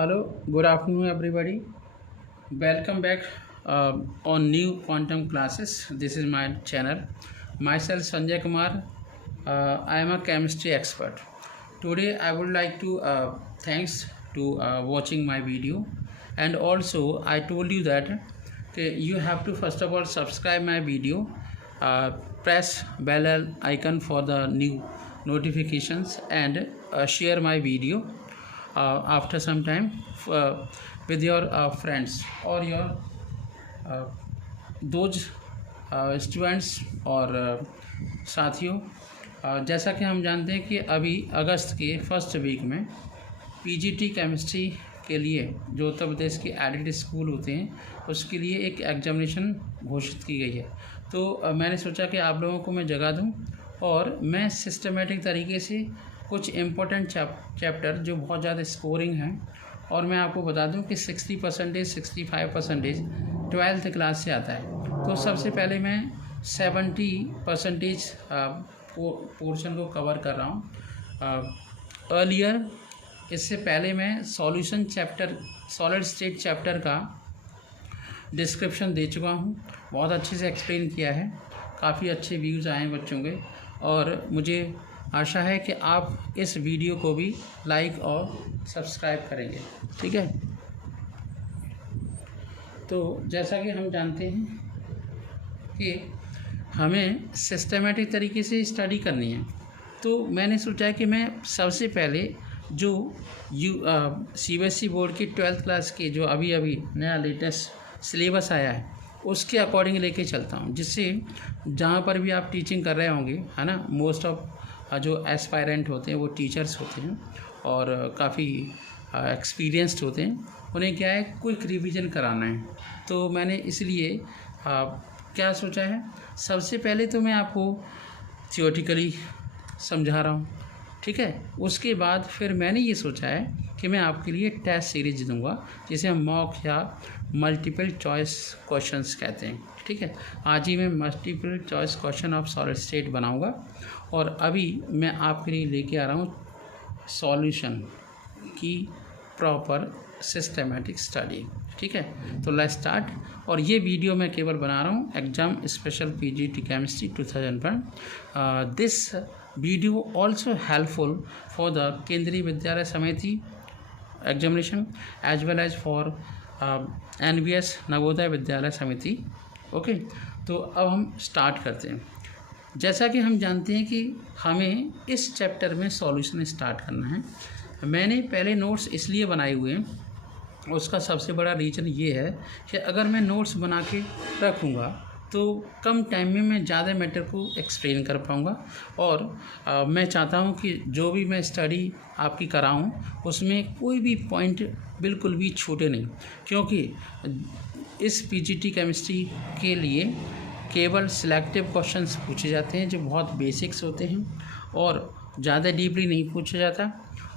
Hello, good afternoon, everybody. Welcome back on new quantum classes. This is my channel. Myself, Sanjay Kumar. I am a chemistry expert. Today, I would like to thanks to watching my video, and also I told you that you have to first of all subscribe my video, uh, press bell icon for the new notifications, and share my video after some time with your friends or your uh, those students और साथियों। जैसा कि हम जानते हैं कि अभी अगस्त के फर्स्ट वीक में पीजीटी केमिस्ट्री के लिए जो उत्तर प्रदेश के एडिड स्कूल होते हैं उसके लिए एक एग्जामिनेशन घोषित की गई है। तो मैंने सोचा कि आप लोगों को मैं जगा दूं और मैं सिस्टमेटिक तरीके से कुछ इम्पोर्टेंट चैप्टर जो बहुत ज़्यादा स्कोरिंग हैं और मैं आपको बता दूं कि 60% 65% 12th क्लास से आता है। तो सबसे पहले मैं 70% पोर्शन को कवर कर रहा हूं। अर्लियर इससे पहले मैं solution chapter solid state chapter का डिस्क्रिप्शन दे चुका हूं, बहुत अच्छे से एक्सप्लेन किया है, काफ़ी अच्छे व्यूज़ आए हैं बच्चों के और मुझे आशा है कि आप इस वीडियो को भी लाइक और सब्सक्राइब करेंगे। ठीक है, तो जैसा कि हम जानते हैं कि हमें सिस्टमेटिक तरीके से स्टडी करनी है, तो मैंने सोचा है कि मैं सबसे पहले जो सीबीएसई बोर्ड की 12th क्लास के जो अभी नया लेटेस्ट सिलेबस आया है उसके अकॉर्डिंग लेके चलता हूँ, जिससे जहाँ पर भी आप टीचिंग कर रहे होंगे, है ना, मोस्ट ऑफ जो एस्पायरेंट होते हैं वो टीचर्स होते हैं और काफ़ी एक्सपीरियंस्ड होते हैं, उन्हें क्या है क्विक रिवीजन कराना है। तो मैंने इसलिए क्या सोचा है, सबसे पहले तो मैं आपको थियोरेटिकली समझा रहा हूँ, ठीक है। उसके बाद फिर मैंने ये सोचा है कि मैं आपके लिए टेस्ट सीरीज दूंगा जिसे हम मॉक या मल्टीपल चॉइस क्वेश्चंस कहते हैं, ठीक है। आज ही मैं multiple choice question of solid state बनाऊंगा और अभी मैं आपके लिए लेके आ रहा हूँ सॉल्यूशन की प्रॉपर सिस्टमेटिक स्टडी, ठीक है। तो लेट्स स्टार्ट। और ये वीडियो मैं केवल बना रहा हूँ exam special PGT chemistry 2001। This video also helpful for the Kendriya Vidyalaya Samiti examination as well as for NBS Navodaya Vidyalaya Samiti. Okay, तो अब हम स्टार्ट करते हैं। जैसा कि हम जानते हैं कि हमें इस चैप्टर में सॉल्यूशन स्टार्ट करना है। मैंने पहले नोट्स इसलिए बनाए हुए हैं, उसका सबसे बड़ा रीज़न ये है कि अगर मैं नोट्स बना के रखूँगा तो कम टाइम में मैं ज़्यादा मैटर को एक्सप्लेन कर पाऊँगा और मैं चाहता हूँ कि जो भी मैं स्टडी आपकी कराऊँ उसमें कोई भी पॉइंट बिल्कुल भी छूटे नहीं, क्योंकि इस पीजीटी केमिस्ट्री के लिए केवल सिलेक्टिव क्वेश्चंस पूछे जाते हैं जो बहुत बेसिक्स होते हैं और ज़्यादा डीपली नहीं पूछा जाता,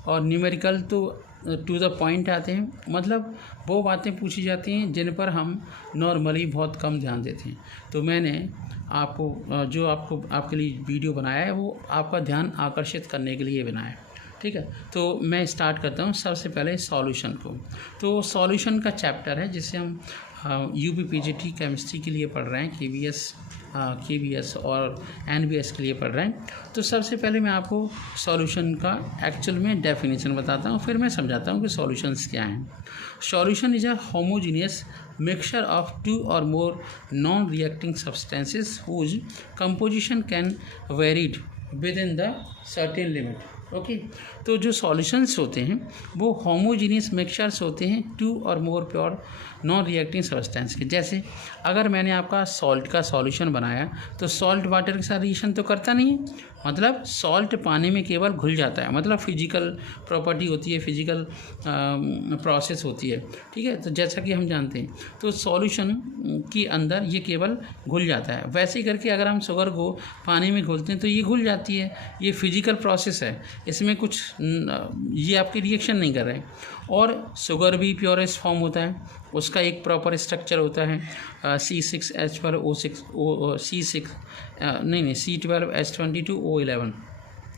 और न्यूमेरिकल तो टू द पॉइंट आते हैं, मतलब वो बातें पूछी जाती हैं जिन पर हम नॉर्मली बहुत कम ध्यान देते हैं। तो मैंने आपको आपके लिए वीडियो बनाया है वो आपका ध्यान आकर्षित करने के लिए बनाया है, ठीक है। तो मैं स्टार्ट करता हूँ सबसे पहले सॉल्यूशन को। तो सॉल्यूशन का चैप्टर है जिसे हम यूपी पीजीटी केमिस्ट्री के लिए पढ़ रहे हैं, केवीएस और एनबीएस के लिए पढ़ रहे हैं। तो सबसे पहले मैं आपको सॉल्यूशन का एक्चुअल में डेफिनेशन बताता हूँ, फिर मैं समझाता हूँ कि सॉल्यूशंस क्या हैं। Solution is a homogeneous mixture of two or more non reacting substances whose composition can varied within the certain limit. Okay, तो जो सॉल्यूशंस होते हैं वो होमोजीनियस मिक्सचर्स होते हैं to or more pure non reacting substance के। जैसे अगर मैंने आपका सॉल्ट का सॉल्यूशन बनाया तो सॉल्ट वाटर के साथ रिएक्शन तो करता नहीं है, मतलब सॉल्ट पानी में केवल घुल जाता है, मतलब फिजिकल प्रॉपर्टी होती है, फिजिकल प्रोसेस होती है, ठीक है। तो जैसा कि हम जानते हैं तो सॉल्यूशन के अंदर ये केवल घुल जाता है। वैसे ही करके अगर हम शुगर को पानी में घोलते हैं तो ये घुल जाती है, ये फिजिकल प्रोसेस है, इसमें कुछ ये आपकी रिएक्शन नहीं कर रहे हैं। और शुगर भी प्योरेस्ट फॉर्म होता है, उसका एक प्रॉपर स्ट्रक्चर होता है C6H12O6 C12H22O11,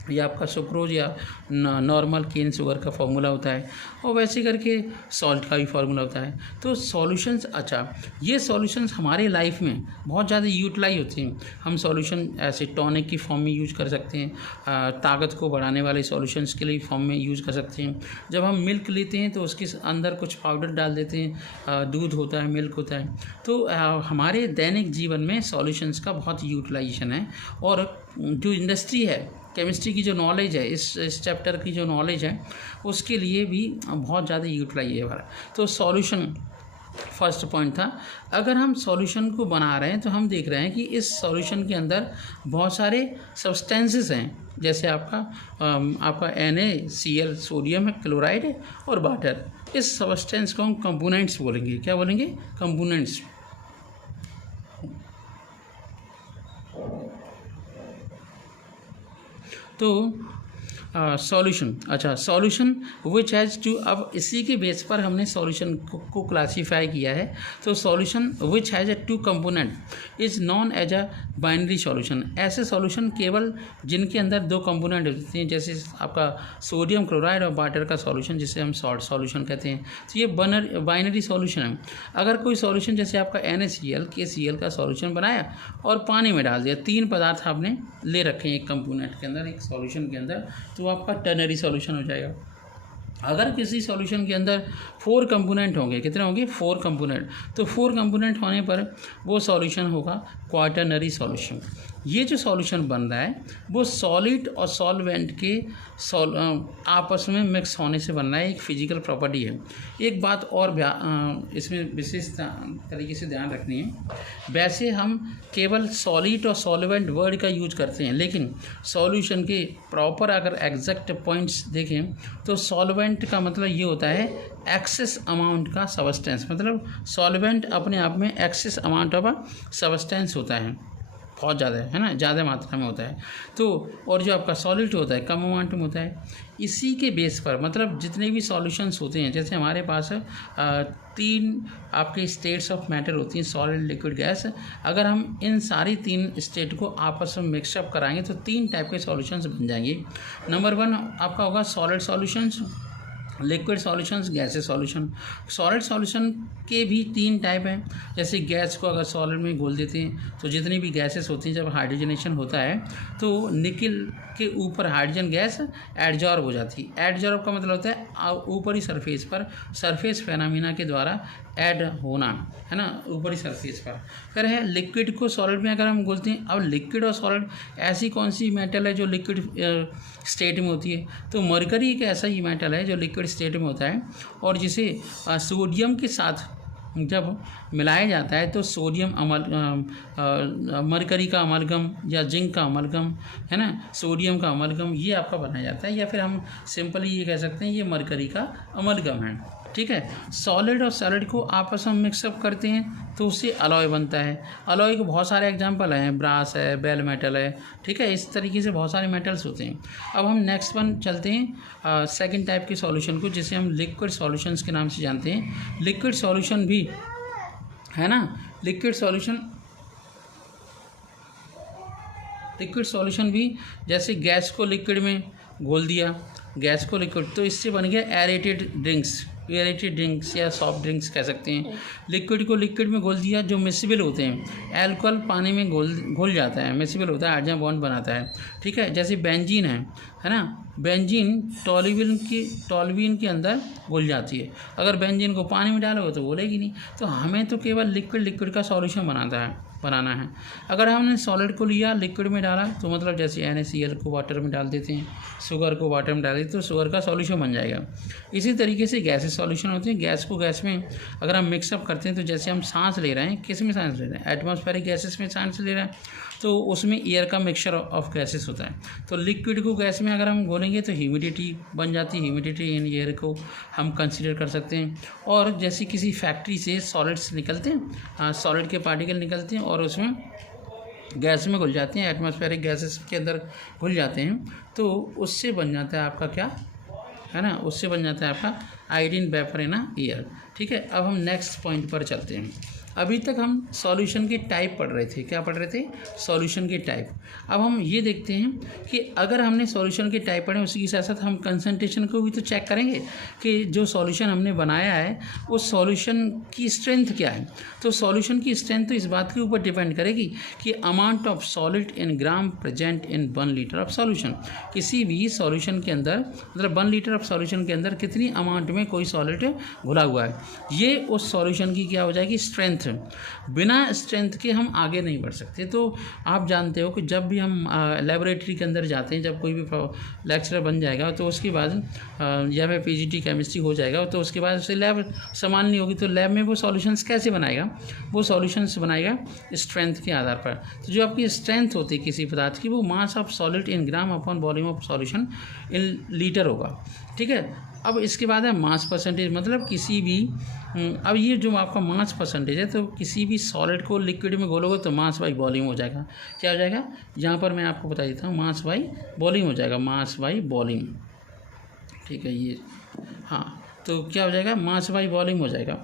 ये आपका सुक्रोज या नॉर्मल केन शुगर का फार्मूला होता है, और वैसे करके सॉल्ट का भी फार्मूला होता है। तो सॉल्यूशंस, अच्छा ये सॉल्यूशंस हमारे लाइफ में बहुत ज़्यादा यूटिलाइज होते हैं। हम सॉल्यूशन ऐसे टॉनिक की फॉर्म में यूज कर सकते हैं, ताकत को बढ़ाने वाले सॉल्यूशंस के लिए फॉर्म में यूज़ कर सकते हैं। जब हम मिल्क लेते हैं तो उसके अंदर कुछ पाउडर डाल देते हैं, दूध होता है, मिल्क होता है। तो हमारे दैनिक जीवन में सॉल्यूशंस का बहुत यूटिलाइजेशन है। और जो इंडस्ट्री है, केमिस्ट्री की जो नॉलेज है, इस चैप्टर की जो नॉलेज है, उसके लिए भी बहुत ज़्यादा यूटिलाइज है। तो सॉल्यूशन फर्स्ट पॉइंट था। अगर हम सॉल्यूशन को बना रहे हैं तो हम देख रहे हैं कि इस सॉल्यूशन के अंदर बहुत सारे सब्सटेंसेस हैं, जैसे आपका NaCl सोडियम है, क्लोराइड है, और वाटर। इस सब्सटेंस को हम कंपोनेंट्स बोलेंगे। क्या बोलेंगे? कंपोनेंट्स। तो सॉल्यूशन, अच्छा सॉल्यूशन विच हैज़ टू, अब इसी के बेस पर हमने सॉल्यूशन को क्लासीफाई किया है। तो solution which has a 2 component is known as a binary solution. ऐसे सॉल्यूशन केवल जिनके अंदर 2 कंपोनेंट होते हैं, जैसे आपका सोडियम क्लोराइड और वाटर का सॉल्यूशन, जिसे हम सॉल्ट सॉल्यूशन कहते हैं। तो ये बाइनरी सॉल्यूशन है। अगर कोई सॉल्यूशन जैसे आपका NaCl KCl का सॉल्यूशन बनाया और पानी में डाल दिया, 3 पदार्थ आपने ले रखे हैं एक कंपोनेंट के अंदर, एक सॉल्यूशन के अंदर, तो आपका टर्नरी सॉल्यूशन हो जाएगा। अगर किसी सॉल्यूशन के अंदर 4 कंपोनेंट होंगे, कितने होंगे? 4 कंपोनेंट। तो 4 कंपोनेंट होने पर वो सॉल्यूशन होगा क्वाटरनरी सॉल्यूशन। ये जो सॉल्यूशन बन रहा है वो सॉलिड और सॉल्वेंट के आपस में मिक्स होने से बन रहा है, एक फिजिकल प्रॉपर्टी है। एक बात और इसमें विशेष तरीके से ध्यान रखनी है। वैसे हम केवल सॉलिड और सॉल्वेंट वर्ड का यूज करते हैं, लेकिन सॉल्यूशन के प्रॉपर अगर एग्जैक्ट पॉइंट्स देखें तो सॉल्वेंट का मतलब ये होता है एक्सेस अमाउंट का सब्सटेंस। मतलब सॉल्वेंट अपने आप में एक्सेस अमाउंट ऑफ सब्सटेंस होता है, बहुत ज़्यादा है ना, ज़्यादा मात्रा में होता है। तो और जो आपका सॉलिड होता है कम अमाउंट में होता है। इसी के बेस पर मतलब जितने भी सॉल्यूशंस होते हैं, जैसे हमारे पास 3 आपके स्टेट्स ऑफ मैटर होती हैं, सॉलिड, लिक्विड, गैस। अगर हम इन सारी 3 स्टेट को आपस में मिक्सअप कराएंगे तो 3 टाइप के सॉल्यूशंस बन जाएंगे। नंबर 1 आपका होगा solid solutions, liquid solutions, gases solution. Solid solution के भी 3 टाइप हैं। जैसे गैस को अगर सॉलिड में घोल देते हैं तो जितनी भी गैसेस होती हैं, जब हाइड्रोजनेशन होता है तो निकल के ऊपर हाइड्रोजन गैस एडजॉर्ब हो जाती है। एडजॉर्ब का मतलब होता है ऊपरी सरफेस पर, सरफेस फेनामिना के द्वारा ऐड होना, है ना, ऊपरी सरफेस पर। फिर है लिक्विड को सॉलिड में अगर हम बोलते हैं। अब लिक्विड और सॉलिड ऐसी कौन सी मेटल है जो लिक्विड स्टेट में होती है? तो मरकरी एक ऐसा ही मेटल है जो लिक्विड स्टेट में होता है, और जिसे सोडियम के साथ जब मिलाया जाता है तो सोडियम मरकरी का अमलगम या जिंक का अमलगम, है ना, सोडियम का अमलगम, ये आपका बनाया जाता है। या फिर हम सिंपली ये कह सकते हैं ये मरकरी का अमलगम है। ठीक है। सॉलिड और सॉलिड को आपस में मिक्सअप करते हैं तो उससे अलॉय बनता है। अलॉय के बहुत सारे एग्जांपल हैं, ब्रास है, बेल मेटल है, ठीक है, इस तरीके से बहुत सारे मेटल्स होते हैं। अब हम नेक्स्ट वन चलते हैं सेकंड टाइप के सॉल्यूशन को, जिसे हम लिक्विड सॉल्यूशंस के नाम से जानते हैं। लिक्विड सॉल्यूशन भी है ना, लिक्विड सॉल्यूशन भी जैसे गैस को लिक्विड में घोल दिया, गैस को लिक्विड, तो इससे बन गया एरेटेड ड्रिंक्स या सॉफ्ट ड्रिंक्स कह सकते हैं। लिक्विड को लिक्विड में घोल दिया, जो मिसिबल होते हैं। एल्कोहल पानी में घुल जाता है, मिसिबल होता है, हाइड्रोजन बॉन्ड बनाता है। ठीक है, जैसे बेंजीन है ना, बेंजीन टॉल्यूइन के अंदर घुल जाती है। अगर बेंजीन को पानी में डालोगे तो घुलेगी नहीं। तो हमें तो केवल लिक्विड का सॉल्यूशन बनाना है। अगर हमने सॉलिड को लिया, लिक्विड में डाला, तो मतलब जैसे NaCl को वाटर में डाल देते हैं, शुगर को वाटर में डाल देते हैं, तो शुगर का सॉल्यूशन बन जाएगा। इसी तरीके से गैसेस सॉल्यूशन होते हैं। गैस को गैस में अगर हम मिक्सअप करते हैं, तो जैसे हम सांस ले रहे हैं, किस में सांस ले रहे हैं? एटमॉस्फेरिक गैसेस में सांस ले रहे हैं, तो उसमें एयर का मिक्सचर ऑफ गैसेस होता है। तो लिक्विड को गैस में अगर हम घोलेंगे तो ह्यूमिडिटी बन जाती है, ह्यूमिडिटी इन एयर को हम कंसीडर कर सकते हैं। और जैसे किसी फैक्ट्री से सॉलिड्स निकलते हैं, सॉलिड के पार्टिकल निकलते हैं और उसमें गैस में घुल जाते हैं, एटमॉस्फेरिक गैसेस के अंदर घुल जाते हैं, तो उससे बन जाता है आपका क्या है ना, उससे बन जाता है आपका आयोडीन वेपर इन एयर। ठीक है, अब हम नेक्स्ट पॉइंट पर चलते हैं। अभी तक हम सॉल्यूशन के टाइप पढ़ रहे थे। क्या पढ़ रहे थे? सॉल्यूशन के टाइप। अब हम ये देखते हैं कि अगर हमने सॉल्यूशन के टाइप पढ़े, उसी के साथ साथ हम कंसंट्रेशन को भी तो चेक करेंगे कि जो सॉल्यूशन हमने बनाया है उस सॉल्यूशन की स्ट्रेंथ क्या है। तो सॉल्यूशन की स्ट्रेंथ तो इस बात के ऊपर डिपेंड करेगी कि amount of solid in gram present in 1 litre of solution. किसी भी सॉल्यूशन के अंदर, मतलब 1 लीटर ऑफ सॉल्यूशन के अंदर कितनी अमाउंट में कोई सॉलिड घुला हुआ है, ये उस सॉल्यूशन की क्या हो जाएगी? स्ट्रेंथ। बिना स्ट्रेंथ के हम आगे नहीं बढ़ सकते। तो आप जानते हो कि जब भी हम लेबोरेटरी के अंदर जाते हैं, जब कोई भी लेक्चरर बन जाएगा तो उसके बाद या फिर पीजीटी केमिस्ट्री हो जाएगा तो उसके बाद उसे लैब संभालनी होगी। तो लैब में वो सॉल्यूशंस कैसे बनाएगा? वो सॉल्यूशंस बनाएगा स्ट्रेंथ के आधार पर। तो जो आपकी स्ट्रेंथ होती है किसी पदार्थ की, वो mass of solid in gram upon volume of solution in litre होगा। ठीक है। अब इसके बाद है मास परसेंटेज, मतलब किसी भी अब ये जो आपका मास परसेंटेज है, तो किसी भी सॉलिड को लिक्विड में घोलोगे तो मास बाई वॉल्यूम हो जाएगा। क्या हो जाएगा? यहाँ पर मैं आपको बता देता हूँ, मास बाई वॉल्यूम हो जाएगा, मास बाई वॉल्यूम। ठीक है, ये हाँ, तो क्या हो जाएगा? मास बाई वॉल्यूम हो जाएगा,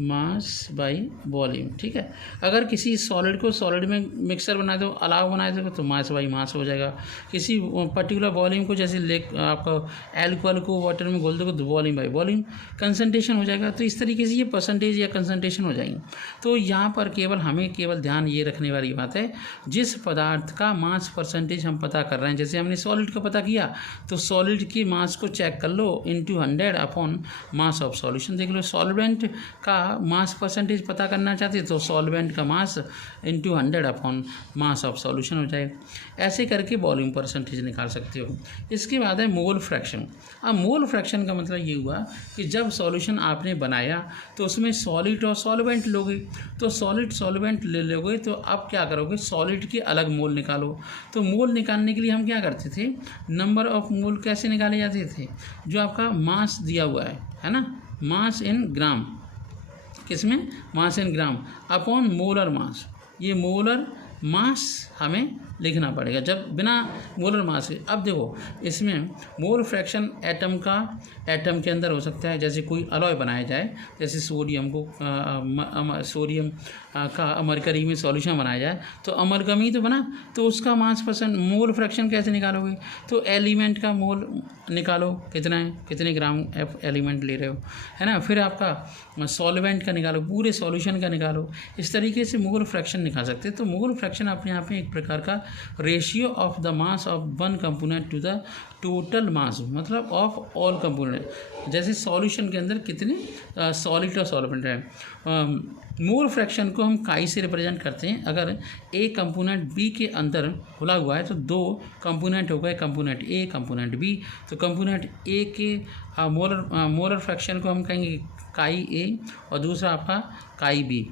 मास बाई वॉल्यूम। ठीक है। अगर किसी सॉलिड को सॉलिड में मिक्सर बना दो, अलाव बना दो, तो मास बाई मास हो जाएगा। किसी पर्टिकुलर वॉल्यूम को, जैसे आपका एल्कोहल को वाटर में घोल दोगे तो वॉल्यूम बाई वॉल्यूम कंसंट्रेशन हो जाएगा। तो इस तरीके से ये परसेंटेज या कंसंट्रेशन हो जाएंगे। तो यहाँ पर हमें केवल ध्यान ये रखने वाली बात है, जिस पदार्थ का मास परसेंटेज हम पता कर रहे हैं, जैसे हमने सॉलिड का पता किया तो सॉलिड की मास को चेक कर लो into 100 upon mass of solution. देख लो, सॉल्वेंट का मास परसेंटेज पता करना चाहते तो सॉल्वेंट का mass into 100 upon mass of solution हो जाएगा। ऐसे करके वॉल्यूम परसेंटेज निकाल सकते हो। इसके बाद है मोल फ्रैक्शन। अब मोल फ्रैक्शन का मतलब ये हुआ कि जब सॉल्यूशन आपने बनाया तो उसमें सॉलिड और सॉल्वेंट लोगे, तो सॉलिड सॉल्वेंट ले लोगे, तो अब क्या करोगे? सॉलिड के अलग मोल निकालो। तो मोल निकालने के लिए हम क्या करते थे? नंबर ऑफ मोल कैसे निकाले जाते थे? जो आपका मास दिया हुआ है ना, मास इन ग्राम, किसमें? मास इन ग्राम अपॉन मोलर मास। ये मोलर मास हमें लिखना पड़ेगा, जब बिना मोलर मास के। अब देखो, इसमें मोल फ्रैक्शन एटम के अंदर हो सकता है। जैसे कोई अलॉय बनाया जाए, जैसे सोडियम का मरकरी में सॉल्यूशन बनाया जाए, तो अमरगम ही तो बना, तो उसका मास परसेंट मोल फ्रैक्शन कैसे निकालोगे? तो एलिमेंट का मोल निकालो, कितना है, कितने ग्राम एलिमेंट ले रहे हो, है ना। फिर आपका सॉल्वेंट का निकालो, पूरे सॉल्यूशन का निकालो। इस तरीके से मोल फ्रैक्शन निकाल सकते हैं। तो मोल फ्रैक्शन अपने आप में एक प्रकार का ratio of the mass of one component to the total mass, मतलब ऑफ ऑल कंपोनेंट। जैसे सॉल्यूशन के अंदर कितने सॉलिड और सॉल्वेंट है। मोल फ्रैक्शन को हम काई से रिप्रेजेंट करते हैं। अगर ए कंपोनेंट बी के अंदर खुला हुआ है तो दो कंपोनेंट हो गए, कंपोनेंट ए कंपोनेंट बी। तो कंपोनेंट ए के मोलर फ्रैक्शन को हम कहेंगे काई ए और दूसरा आपका काई बी।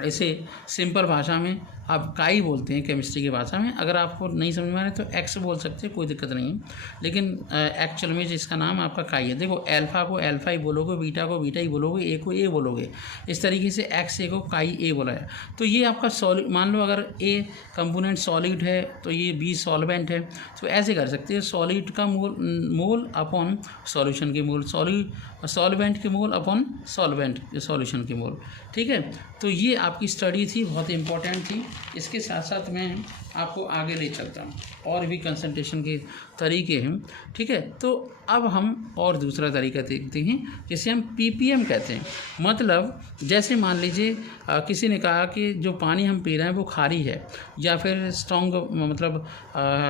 ऐसे सिंपल भाषा में आप काई बोलते हैं केमिस्ट्री की भाषा में। अगर आपको नहीं समझ में आ रहा है तो एक्स बोल सकते हैं, कोई दिक्कत नहीं है, लेकिन एक्चुअल में जिसका नाम आपका काई है। देखो, अल्फा को अल्फा ही बोलोगे, बीटा को बीटा ही बोलोगे, ए को ए बोलोगे। इस तरीके से एक्स ए को काई ए बोला है। तो ये आपका सॉलिड, मान लो अगर ए कंपोनेंट सॉलिड है तो ये बी सॉल्वेंट है, तो ऐसे कर सकते हैं। सॉलिड का मोल अपॉन सॉल्यूशन के मोल, सॉल्वेंट के मोल अपॉन सॉल्यूशन के मोल। ठीक है। तो ये आपकी स्टडी थी, बहुत इंपॉर्टेंट थी। इसके साथ साथ मैं आपको आगे ले चलता हूँ, और भी कंसंट्रेशन के तरीके हैं। ठीक है। तो अब हम और दूसरा तरीका देखते हैं, जिसे हम पीपीएम कहते हैं। मतलब जैसे मान लीजिए किसी ने कहा कि जो पानी हम पी रहे हैं वो खारी है, या फिर स्ट्रॉन्ग मतलब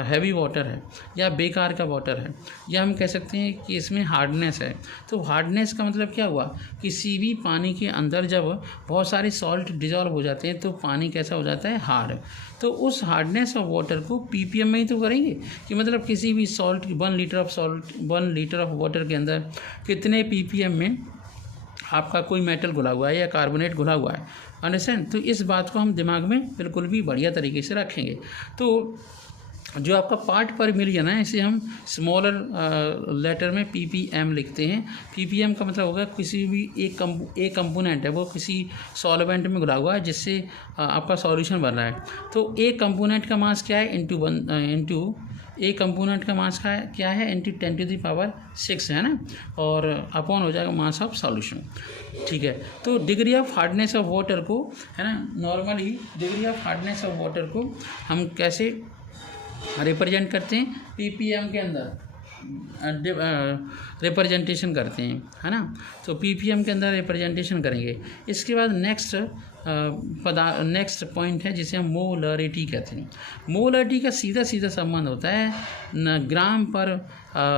हैवी वाटर है, या बेकार का वाटर है, या हम कह सकते हैं कि इसमें हार्डनेस है। तो हार्डनेस का मतलब क्या हुआ? किसी भी पानी के अंदर जब बहुत सारे सॉल्ट डिजॉल्व हो जाते हैं तो पानी कैसा हो जाता है? हार्ड। तो उस हार्डनेस ऑफ वाटर को पीपीएम में ही तो करेंगे, कि मतलब किसी भी सॉल्ट 1 लीटर ऑफ वाटर के अंदर कितने पीपीएम में आपका कोई मेटल घुला हुआ है या कार्बोनेट घुला हुआ है। अंडरस्टैंड? तो इस बात को हम दिमाग में बिल्कुल भी बढ़िया तरीके से रखेंगे। तो जो आपका पार्ट पर मिलियन है, इसे हम स्मॉलर लेटर में पीपीएम लिखते हैं। पीपीएम का मतलब होगा किसी भी एक कंपोनेंट है वो किसी सॉल्वेंट में घुला हुआ है, जिससे आपका सॉल्यूशन बन रहा है। तो एक कंपोनेंट का मास क्या है? इंटू एक कंपोनेंट का मास का क्या है, इंटू 10⁻⁶ है ना, और अपॉन हो जाएगा मास ऑफ सॉल्यूशन। ठीक है, तो degree of hardness of water को, है ना, normally degree of hardness of water को हम कैसे रिप्रेजेंट करते हैं, ppm के अंदर रिप्रेजेंटेशन करते हैं, है ना। तो ppm के अंदर रिप्रेजेंटेशन करेंगे। इसके बाद नेक्स्ट पॉइंट है जिसे हम मोलरिटी कहते हैं। मोलरिटी का सीधा सीधा संबंध होता है ग्राम पर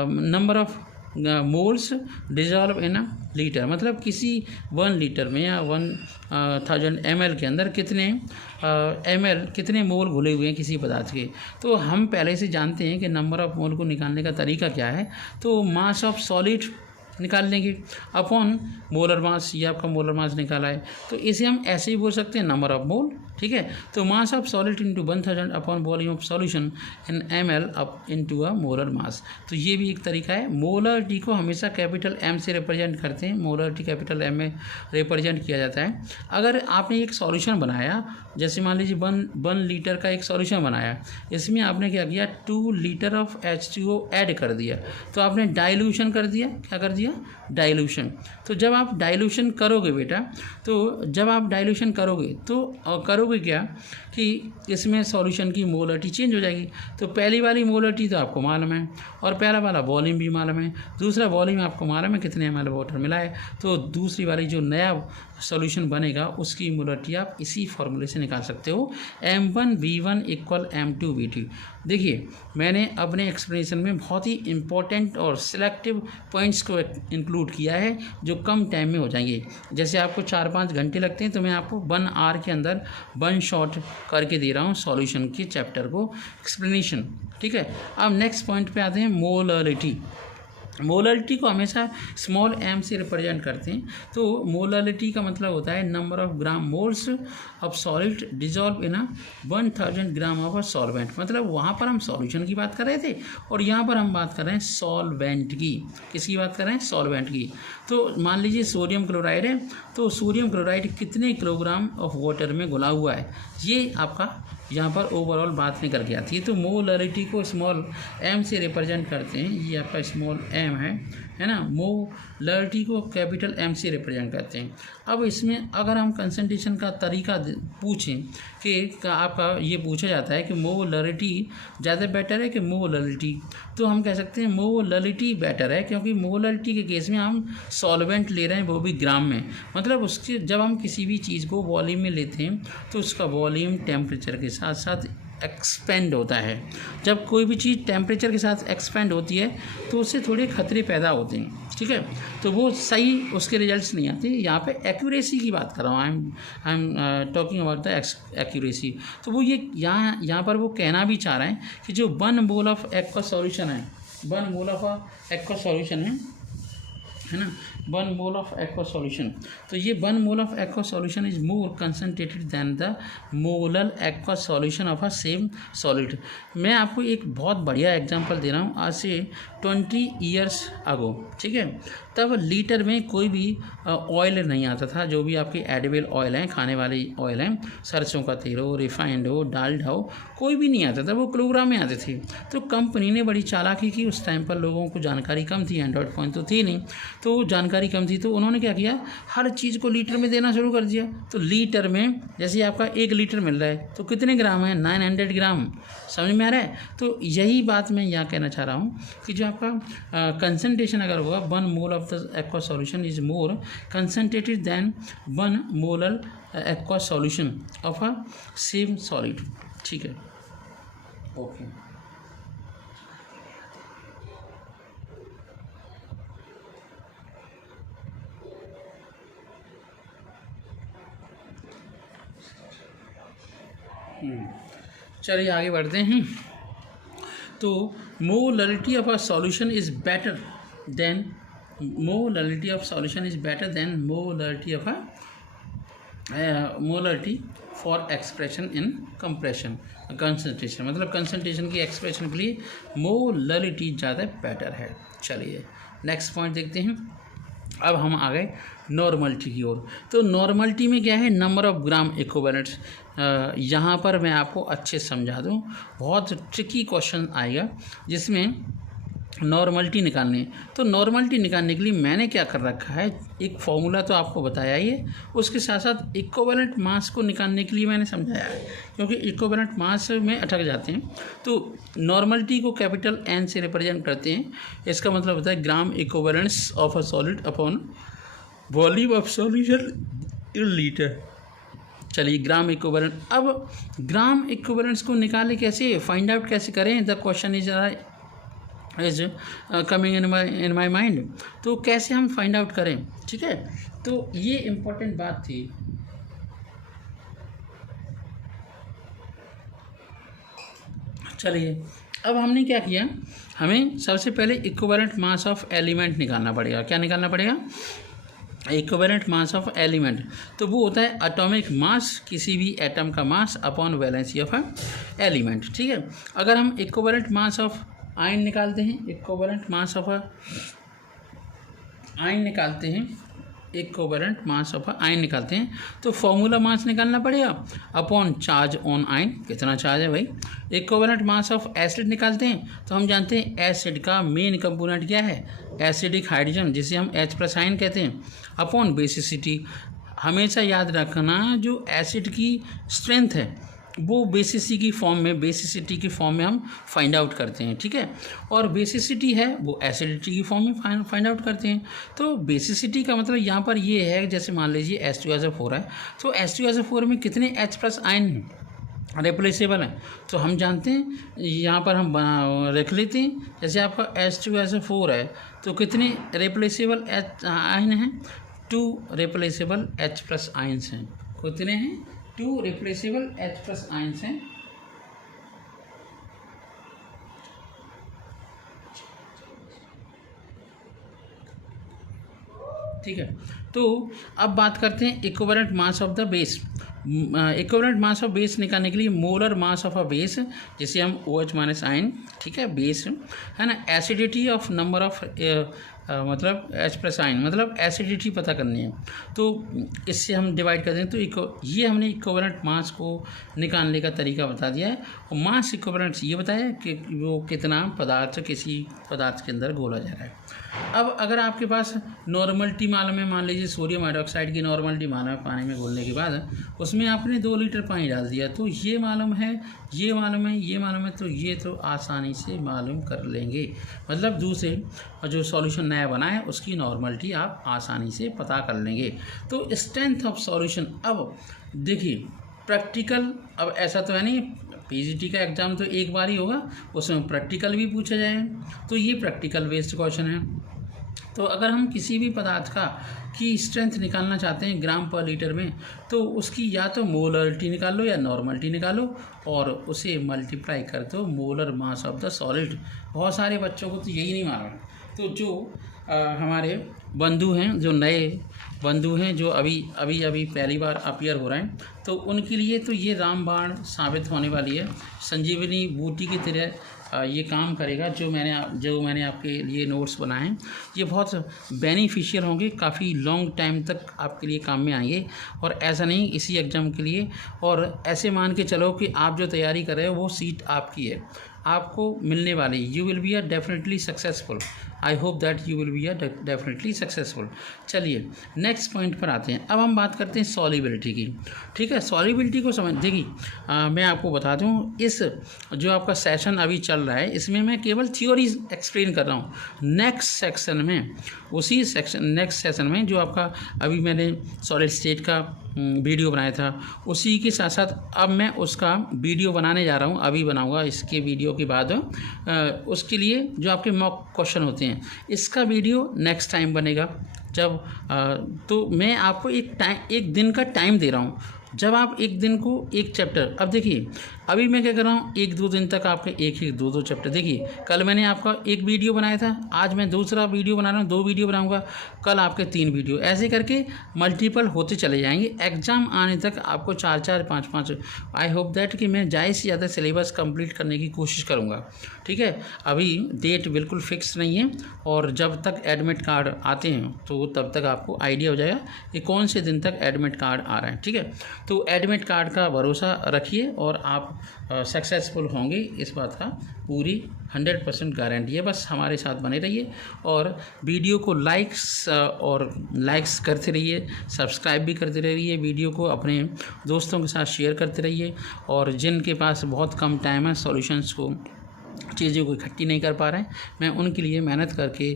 number of moles dissolve in a litre, मतलब किसी 1 लीटर में या 1000 ml के अंदर कितने मोल घुले हुए हैं किसी पदार्थ के। तो हम पहले से जानते हैं कि नंबर ऑफ मोल को निकालने का तरीका क्या है, तो मास ऑफ सॉलिड निकाल लेंगे अपॉन मोलर मास, ये आपका मोलर मास निकाला है, तो इसे हम ऐसे ही बोल सकते हैं नंबर ऑफ मोल। ठीक है, तो mass of solid into 1000 upon volume of solution in ml up into a molar mass. तो ये भी एक तरीका है। मोलरिटी को हमेशा कैपिटल M से रिप्रेजेंट करते हैं, मोलरिटी कैपिटल M में रिप्रेजेंट किया जाता है। अगर आपने एक सॉल्यूशन बनाया, जैसे मान लीजिए 1 लीटर का एक सॉल्यूशन बनाया, इसमें आपने क्या किया, 2 लीटर ऑफ H2O ऐड कर दिया, तो आपने डाइल्यूशन कर दिया। क्या कर दिया, डाइल्यूशन। तो जब आप डाइल्यूशन करोगे बेटा, तो जब आप डाइल्यूशन करोगे तो करोगे क्या कि इसमें सॉल्यूशन की मोलरिटी चेंज हो जाएगी। तो पहली वाली मोलरिटी तो आपको मालूम है, और पहला वाला वॉल्यूम भी मालूम है, दूसरा वॉल्यूम आपको मालूम है कितने ml वाटर मिला है, तो दूसरी वाली जो नया सॉल्यूशन बनेगा उसकी मोलरिटी आप इसी फॉर्मूले से निकाल सकते हो, m1v1 = m2v2। देखिए, मैंने अपने एक्सप्लेनेशन में बहुत ही इंपॉर्टेंट और सिलेक्टिव पॉइंट्स को इंक्लूड किया है जो कम टाइम में हो जाएंगे। जैसे आपको 4-5 घंटे लगते हैं, तो मैं आपको 1 आवर के अंदर 1 शॉट करके दे रहा हूँ सॉल्यूशन के चैप्टर को एक्सप्लेनेशन। ठीक है, अब नेक्स्ट पॉइंट पे आते हैं, मोलरिटी। मोलरिटी को हमेशा स्मॉल m से रिप्रेजेंट करते हैं। तो मोलरिटी का मतलब होता है number of gram moles of solid dissolve in 1000 gram of a solvent. मतलब वहाँ पर हम सॉल्यूशन की बात कर रहे थे, और यहाँ पर हम बात कर रहे हैं सॉल्वेंट की। किसकी बात कर रहे हैं, सॉल्वेंट की। तो मान लीजिए सोडियम क्लोराइड है, तो सोडियम क्लोराइड कितने किलोग्राम ऑफ वाटर में घुला हुआ है, ये आपका यहाँ पर ओवरऑल बात निकल के आती है। तो मोलरिटी को स्मॉल m से रिप्रेजेंट करते हैं, ये आपका स्मॉल m है ना। मोलरिटी को कैपिटल M से रिप्रेजेंट करते हैं। अब इसमें अगर हम कंसंट्रेशन का तरीका पूछें कि आपका ये पूछा जाता है कि मोलरिटी ज़्यादा बेटर है कि मोलरिटी, तो हम कह सकते हैं मोलरिटी बेटर है, क्योंकि मोलरिटी के केस में हम सॉल्वेंट ले रहे हैं, वो भी ग्राम में। मतलब उसके जब हम किसी भी चीज़ को वॉल्यूम में लेते हैं तो उसका वॉल्यूम टेम्परेचर के साथ साथ एक्सपेंड होता है। जब कोई भी चीज़ टेम्परेचर के साथ एक्सपेंड होती है तो उससे थोड़े खतरे पैदा होते हैं। ठीक है, तो वो सही उसके रिजल्ट्स नहीं आते। यहाँ पे एक्यूरेसी की बात कर रहा हूँ, I am talking about the accuracy. तो वो ये यहाँ पर वो कहना भी चाह रहे हैं कि जो 1 मोल ऑफ एक्वा सॉल्यूशन है, 1 मोल ऑफ एक्वा सॉल्यूशन है ना, 1 मोल ऑफ एक्वा सॉल्यूशन, तो ये 1 mole of aqua solution is more concentrated than the molar aqua solution of a same solid. मैं आपको एक बहुत बढ़िया एग्जांपल दे रहा हूँ। आज से 20 ईयर्स अगो, ठीक है, तब लीटर में कोई भी ऑयल नहीं आता था। जो भी आपके एडिबल ऑयल हैं, खाने वाले ऑयल हैं, सरसों का तेल हो, रिफाइंड हो, डालडा हो, कोई भी नहीं आता था, वो किलोग्राम में आते थे। तो कंपनी ने बड़ी चालाकी की, उस टाइम पर लोगों को जानकारी कम थी, एंड्रॉयड फ़ोन तो थी नहीं, तो जानकारी कम थी, तो उन्होंने क्या किया, हर चीज़ को लीटर में देना शुरू कर दिया। तो लीटर में जैसे आपका 1 लीटर मिल रहा है तो कितने ग्राम है, 900 ग्राम। समझ में आ रहा है? तो यही बात मैं यहाँ कहना चाह रहा हूँ कि जो आपका कंसनट्रेशन अगर होगा 1 mole of the aqua solution is more concentrated than 1 molar aqua solution of a same solid. ठीक है, ओके। चलिए आगे बढ़ते हैं। तो molarity of a solution is better than molarity of solution is better than molarity of molarity for expression in compression concentration. मतलब concentration की expression के लिए मोलरिटी ज़्यादा बेटर है। चलिए नेक्स्ट पॉइंट देखते हैं। अब हम आ गए नॉर्मलिटी की ओर। तो नॉर्मलिटी में क्या है, नंबर ऑफ ग्राम इक्विवेलेंट्स। यहाँ पर मैं आपको अच्छे से समझा दूँ, बहुत ट्रिकी क्वेश्चन आएगा जिसमें नॉर्मलिटी निकालनी है। तो नॉर्मलिटी निकालने के लिए मैंने क्या कर रखा है, एक फॉर्मूला तो आपको बताया ही है, उसके साथ साथ इक्विवेलेंट मास को निकालने के लिए मैंने समझाया है, क्योंकि इक्विवेलेंट मास में अटक जाते हैं। तो नॉर्मलिटी को कैपिटल N से रिप्रेजेंट करते हैं। इसका मतलब होता है gram equivalence of a solid upon volume of solution in litre. चलिए ग्राम इक्विवेलेंट, अब ग्राम इक्विवेलेंट्स को निकाले कैसे, फाइंड आउट कैसे करें, the question is coming in my mind. तो कैसे हम फाइंड आउट करें, ठीक है। तो ये इम्पोर्टेंट बात थी। चलिए अब हमने क्या किया, हमें सबसे पहले इक्विवेलेंट मास ऑफ एलिमेंट निकालना पड़ेगा। क्या निकालना पड़ेगा, इक्विवेलेंट मास ऑफ एलिमेंट। तो वो होता है एटॉमिक मास, किसी भी एटम का mass upon valency of element, ठीक है। अगर हम इक्विवेलेंट मास ऑफ आयन निकालते हैं, इक्विवेलेंट मास ऑफ आयन निकालते हैं, इक्विवेलेंट मास ऑफ आयन निकालते हैं, तो फॉर्मूला मास निकालना पड़ेगा अपॉन चार्ज ऑन आयन, कितना चार्ज है भाई। इक्विवेलेंट मास ऑफ एसिड निकालते हैं, तो हम जानते हैं एसिड का मेन कंपोनेंट क्या है, एसिडिक हाइड्रोजन, जिसे हम H+ आयन कहते हैं, अपॉन बेसिसिटी। हमेशा याद रखना, जो एसिड की स्ट्रेंथ है वो बेसिसिटी की फॉर्म में हम फाइंड आउट करते हैं, ठीक है। और बेसिसिटी है वो एसिडिटी की फॉर्म में फाइंड आउट करते हैं। तो बेसिसिटी का मतलब यहाँ पर ये है, जैसे मान लीजिए H2SO4 है, तो H2SO4 में कितने H+ आयन हैं, रिप्लेसेबल हैं। तो हम जानते हैं, यहाँ पर हम रख लेते हैं, जैसे आपका H2SO4 है तो कितने रिप्लेसेबल आयन हैं, 2 रिप्लेसेबल H+ आयन्स हैं। कितने हैं, 2 रिप्लेसेबल H+ आयन्स हैं। ठीक है। तो अब बात करते हैं equivalent mass of the base. Equivalent mass of base निकालने के लिए molar mass of a base, जिसे हम OH- आयन, ठीक है, बेस है ना, एसिडिटी ऑफ नंबर ऑफ मतलब H+ आयन, मतलब एसिडिटी पता करनी है। तो इससे हम डिवाइड कर दें, तो ये हमने इक्विवेलेंट मास को निकालने का तरीका बता दिया है। और मास इक्विवेलेंट्स ये बताया कि वो कितना पदार्थ किसी पदार्थ के अंदर घोला जा रहा है। अब अगर आपके पास नॉर्मलिटी मालूम है, मान लीजिए सोडियम हाइड्रोक्साइड की नॉर्मलिटी मालूम है, पानी में घोलने के बाद उसमें आपने 2 लीटर पानी डाल दिया, तो ये मालूम है, ये मालूम है, ये मालूम है, तो ये तो आसानी से मालूम कर लेंगे। मतलब दूसरे जो सॉल्यूशन नया बना है उसकी नॉर्मलिटी आप आसानी से पता कर लेंगे। तो स्ट्रेंथ ऑफ सॉल्यूशन, अब देखिए प्रैक्टिकल, अब ऐसा तो है नहीं पीजीटी का एग्ज़ाम तो एक बार ही होगा, उसमें प्रैक्टिकल भी पूछा जाए, तो ये प्रैक्टिकल बेस्ड क्वेश्चन है। तो अगर हम किसी भी पदार्थ का की स्ट्रेंथ निकालना चाहते हैं ग्राम पर लीटर में, तो उसकी या तो मोलरिटी निकालो या नॉर्मलिटी निकालो और उसे मल्टीप्लाई कर दो molar mass of the solid. बहुत सारे बच्चों को तो यही नहीं मालूम। तो जो हमारे बंधु हैं, जो नए बंधु हैं, जो अभी पहली बार अपीयर हो रहे हैं, तो उनके लिए तो ये रामबाण साबित होने वाली है, संजीवनी बूटी की तरह ये काम करेगा। जो मैंने आपके लिए नोट्स बनाए हैं, ये बहुत बेनिफिशियल होंगे, काफ़ी लॉन्ग टाइम तक आपके लिए काम में आएंगे। और ऐसा नहीं इसी एग्ज़ाम के लिए, और ऐसे मान के चलो कि आप जो तैयारी कर रहे हो वो सीट आपकी है, आपको मिलने वाली। You will be definitely successful. I hope that you will be definitely successful. चलिए नेक्स्ट पॉइंट पर आते हैं। अब हम बात करते हैं सॉल्युबिलिटी की, ठीक है। सॉल्युबिलिटी को समझ देखिए, मैं आपको बता दूं, इस जो आपका सेशन अभी चल रहा है इसमें मैं केवल थ्योरी एक्सप्लेन कर रहा हूँ। नेक्स्ट सेशन में जो आपका अभी मैंने सॉलिड स्टेट का वीडियो बनाया था, उसी के साथ साथ अब मैं उसका वीडियो बनाने जा रहा हूँ, अभी बनाऊँगा एक वीडियो के बाद। उसके लिए जो आपके मॉक क्वेश्चन होते हैं, इसका वीडियो नेक्स्ट टाइम बनेगा जब तो मैं आपको एक दिन का टाइम दे रहा हूँ। जब आप एक दिन को एक चैप्टर, अब देखिए अभी मैं क्या कर रहा हूँ, 1-2 दिन तक आपके एक 2-2 चैप्टर। देखिए कल मैंने आपका एक वीडियो बनाया था, आज मैं दूसरा वीडियो बना रहा हूँ, 2 वीडियो बनाऊँगा, कल आपके 3 वीडियो, ऐसे करके मल्टीपल होते चले जाएंगे। एग्ज़ाम आने तक आपको 4-4 5-5, आई होप दैट कि मैं ज़्यादा से ज़्यादा सिलेबस कंप्लीट करने की कोशिश करूँगा। ठीक है, अभी डेट बिल्कुल फिक्स नहीं है, और जब तक एडमिट कार्ड आते हैं तो तब तक आपको आइडिया हो जाएगा कि कौन से दिन तक एडमिट कार्ड आ रहा है। ठीक है, तो एडमिट कार्ड का भरोसा रखिए और आप सक्सेसफुल होंगे, इस बात का पूरी 100% गारंटी है। बस हमारे साथ बने रहिए और वीडियो को लाइक्स करते रहिए, सब्सक्राइब भी करते रहिए, वीडियो को अपने दोस्तों के साथ शेयर करते रहिए, और जिनके पास बहुत कम टाइम है, सॉल्यूशंस को चीज़ों को इकट्ठी नहीं कर पा रहे हैं, मैं उनके लिए मेहनत करके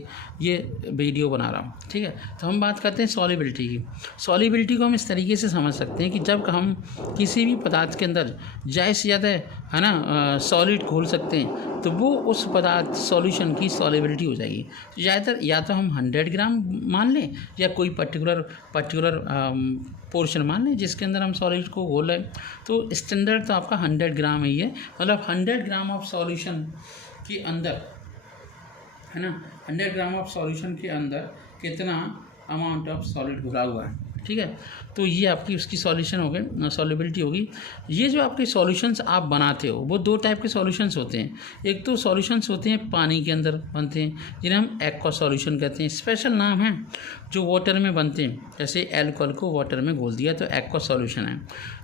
ये वीडियो बना रहा हूँ। ठीक है, तो हम बात करते हैं सॉल्युबिलिटी की। सॉल्युबिलिटी को हम इस तरीके से समझ सकते हैं कि जब हम किसी भी पदार्थ के अंदर ज़्यादा से ज़्यादा है ना सॉलिड घोल सकते हैं, तो वो उस पदार्थ सॉल्यूशन की सॉल्युबिलिटी हो जाएगी। ज़्यादातर या तो हम 100 ग्राम मान लें, या कोई पर्टिकुलर पोर्शन मान लें जिसके अंदर हम सॉलिड को घोल रहे हैं, तो स्टैंडर्ड तो आपका 100 ग्राम ही है। मतलब 100 ग्राम ऑफ सॉल्यूशन के अंदर, है ना, 100 ग्राम ऑफ सॉल्यूशन के अंदर कितना अमाउंट ऑफ सॉलिड घुला हुआ है। ठीक है, तो ये आपकी उसकी सॉल्यूशन हो गई, सॉल्युबिलिटी होगी। ये जो आपके सॉल्यूशंस आप बनाते हो वो 2 टाइप के सॉल्यूशंस होते हैं। एक तो सॉल्यूशंस होते हैं पानी के अंदर बनते हैं, जिन्हें हम एक्वा सॉल्यूशन कहते हैं, स्पेशल नाम है। जो वाटर में बनते हैं, जैसे एल्कोहल को वाटर में घोल दिया तो एक्वा सॉल्यूशन है।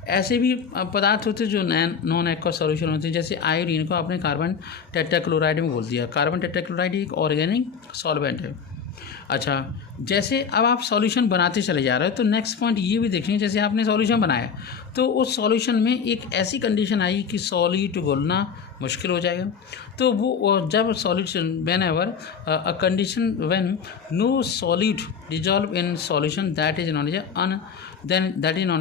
ऐसे भी पदार्थ होते हैं जो नॉन एक्वा सॉल्यूशन होते हैं, जैसे आयोडीन को आपने कार्बन टेट्राक्लोराइड में घोल दिया। कार्बन टेट्राक्लोराइड एक ऑर्गेनिक सॉल्वेंट है। अच्छा, जैसे अब आप सॉल्यूशन बनाते चले जा रहे हो, तो नेक्स्ट पॉइंट ये भी देखेंगे, जैसे आपने सॉल्यूशन बनाया तो उस सॉल्यूशन में एक ऐसी कंडीशन आई कि सॉलिड घोलना मुश्किल हो जाएगा। तो वो जब solution whenever a condition when no solid dissolve in solution that is known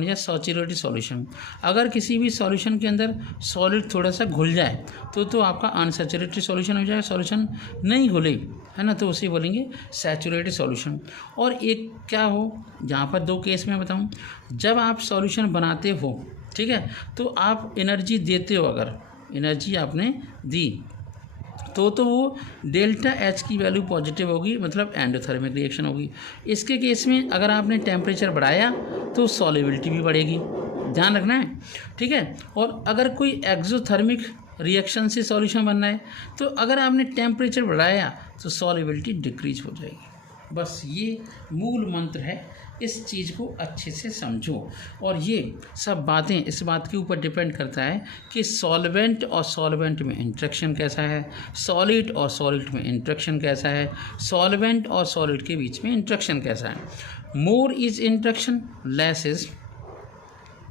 as saturated solution. अगर किसी भी सॉल्यूशन के अंदर सॉलिड थोड़ा सा घुल जाए तो आपका अनसैचुरेटेड सॉल्यूशन हो जाएगा। सॉल्यूशन नहीं घुले, है ना, तो उसे बोलेंगे सैचुरेटेड सॉल्यूशन। और एक क्या हो, जहाँ पर 2 केस में बताऊँ, जब आप सॉल्यूशन बनाते हो, ठीक है, तो आप एनर्जी देते हो, अगर एनर्जी आपने दी तो वो डेल्टा एच की वैल्यू पॉजिटिव होगी, मतलब एंडोथर्मिक रिएक्शन होगी। इसके केस में अगर आपने टेम्परेचर बढ़ाया तो सॉल्युबिलिटी भी बढ़ेगी, ध्यान रखना है। ठीक है, और अगर कोई एक्सोथर्मिक रिएक्शन से सॉल्यूशन बनना है तो अगर आपने टेम्परेचर बढ़ाया तो सॉल्युबिलिटी डिक्रीज हो जाएगी। बस ये मूल मंत्र है, इस चीज़ को अच्छे से समझो। और ये सब बातें इस बात के ऊपर डिपेंड करता है कि सॉल्वेंट और सॉल्वेंट में इंटरेक्शन कैसा है, सॉलिड और सॉलिड में इंटरेक्शन कैसा है, सॉल्वेंट और सॉलिड के बीच में इंटरेक्शन कैसा है। More is interaction, less is,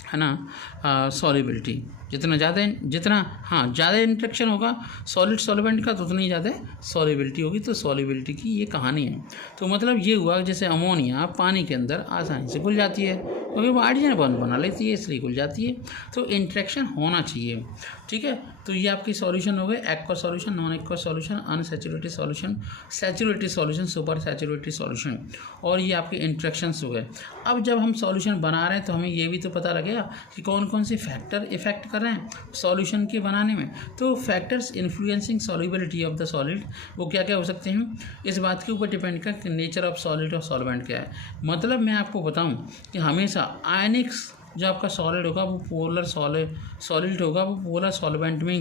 है ना, सॉल्युबिलिटी। जितना ज़्यादा इंटरेक्शन होगा सॉलिड सॉल्वेंट का तो उतनी ज़्यादा सॉल्युबिलिटी होगी। तो सॉल्युबिलिटी की ये कहानी है। तो मतलब ये हुआ, जैसे अमोनिया पानी के अंदर आसानी से घुल जाती है क्योंकि वो हाइड्रोजन बॉन्ड बना लेती है, इसलिए घुल जाती है। तो इंटरेक्शन होना चाहिए। ठीक है, तो ये आपकी सॉल्यूशन हो गए, aqua solution, non aqua solution, unsaturated solution, saturated solution, super saturated solution, और ये आपके इंटरेक्शंस हो गए। अब जब हम सॉल्यूशन बना रहे हैं तो हमें ये भी तो पता लगेगा कि कौन कौन से फैक्टर इफेक्ट कर रहे हैं सॉल्यूशन के बनाने में। तो factors influencing solubility of the solid, वो क्या क्या हो सकते हैं, इस बात के ऊपर डिपेंड कर कि नेचर ऑफ सॉलिड और सॉल्वेंट क्या है। मतलब मैं आपको बताऊं कि हमेशा आयनिक जो आपका सॉलिड होगा वो पोलर सॉलिड होगा, वो पोलर सॉल्वेंट में ही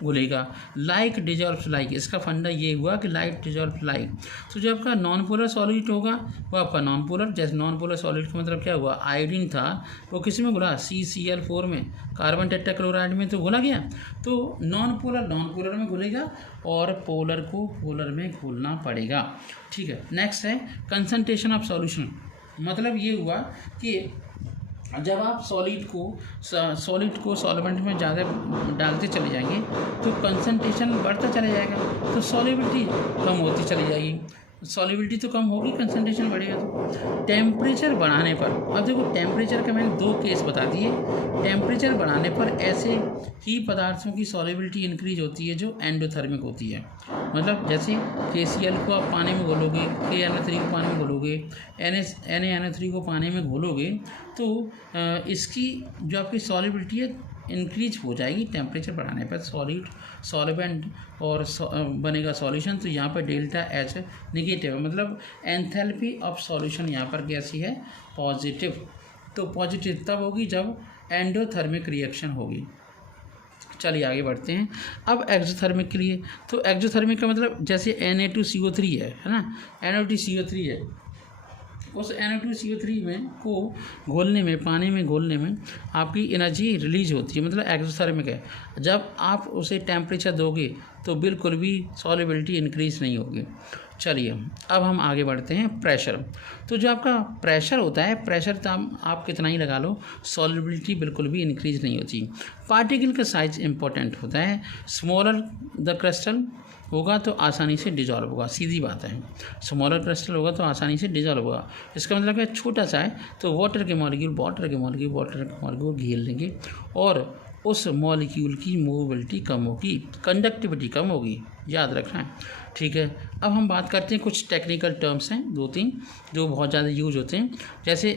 घुलेगा। लाइक डिजॉल्व लाइक, इसका फंडा ये हुआ कि लाइक डिजॉल्व लाइक। तो जो आपका नॉन पोलर सॉलिड होगा वो आपका नॉन पोलर, जैसे नॉन पोलर सॉलिड का मतलब क्या हुआ, आयोडीन था वो किस में घुला, CCl4 में, कार्बन टेट्राक्लोराइड में तो घुला गया। तो नॉन पोलर में घुलेगा और पोलर को पोलर में घोलना पड़ेगा। ठीक है, नेक्स्ट है कंसंट्रेशन ऑफ सॉल्यूशन। मतलब ये हुआ कि जब आप सॉलिड को सॉल्वेंट में ज़्यादा डालते चले जाएंगे तो कंसंट्रेशन बढ़ता चला जाएगा, तो सॉल्युबिलिटी कम होती चली जाएगी। सॉल्युबिलिटी तो कम होगी, कंसंट्रेशन बढ़ेगा। तो टेम्परेचर बढ़ाने पर, अब देखो टेम्परेचर के मैंने 2 केस बता दिए। टेम्परेचर बढ़ाने पर ऐसे ही पदार्थों की सॉल्युबिलिटी इंक्रीज होती है जो एंडोथर्मिक होती है। मतलब जैसे KCl को आप पानी में घोलोगे, KNO3 को पानी में घोलोगे, NaNO3 को पानी में घोलोगे तो इसकी जो आपकी सॉल्युबिलिटी है इंक्रीज हो जाएगी टेम्परेचर बढ़ाने पर, सॉल्वेंट और बनेगा सॉल्यूशन। तो यहाँ पर डेल्टा H निगेटिव है, मतलब एंथैल्पी ऑफ सॉल्यूशन यहाँ पर कैसी है, पॉजिटिव। तो पॉजिटिव तब होगी जब एंडोथर्मिक रिएक्शन होगी। चलिए आगे बढ़ते हैं। अब एक्सोथर्मिक के लिए, तो एक्सोथर्मिक का मतलब जैसे Na2CO3 है ना, NO2CO3 है, उस Na2CO3 में को घोलने में, पानी में घोलने में आपकी एनर्जी रिलीज होती है, मतलब एक्सोथर्मिक है। जब आप उसे टेम्परेचर दोगे तो बिल्कुल भी सॉल्युबिलिटी इंक्रीज नहीं होगी। चलिए अब हम आगे बढ़ते हैं। प्रेशर, तो जो आपका प्रेशर होता है, प्रेशर तो आप कितना ही लगा लो, सॉल्युबिलिटी बिल्कुल भी इंक्रीज नहीं होती। पार्टिकल का साइज इंपॉर्टेंट होता है, स्मॉलर द क्रिस्टल होगा तो आसानी से डिजॉल्व होगा, सीधी बात है। स्मॉलर क्रिस्टल होगा तो आसानी से डिजॉल्व होगा, इसका मतलब है छोटा सा है तो वाटर के मॉलिक्यूल घेर लेंगे और उस मॉलिक्यूल की मूवेबिलिटी कम होगी, कंडक्टिविटी कम होगी, याद रखना है। ठीक है, अब हम बात करते हैं, कुछ टेक्निकल टर्म्स हैं 2-3 जो बहुत ज़्यादा यूज होते हैं, जैसे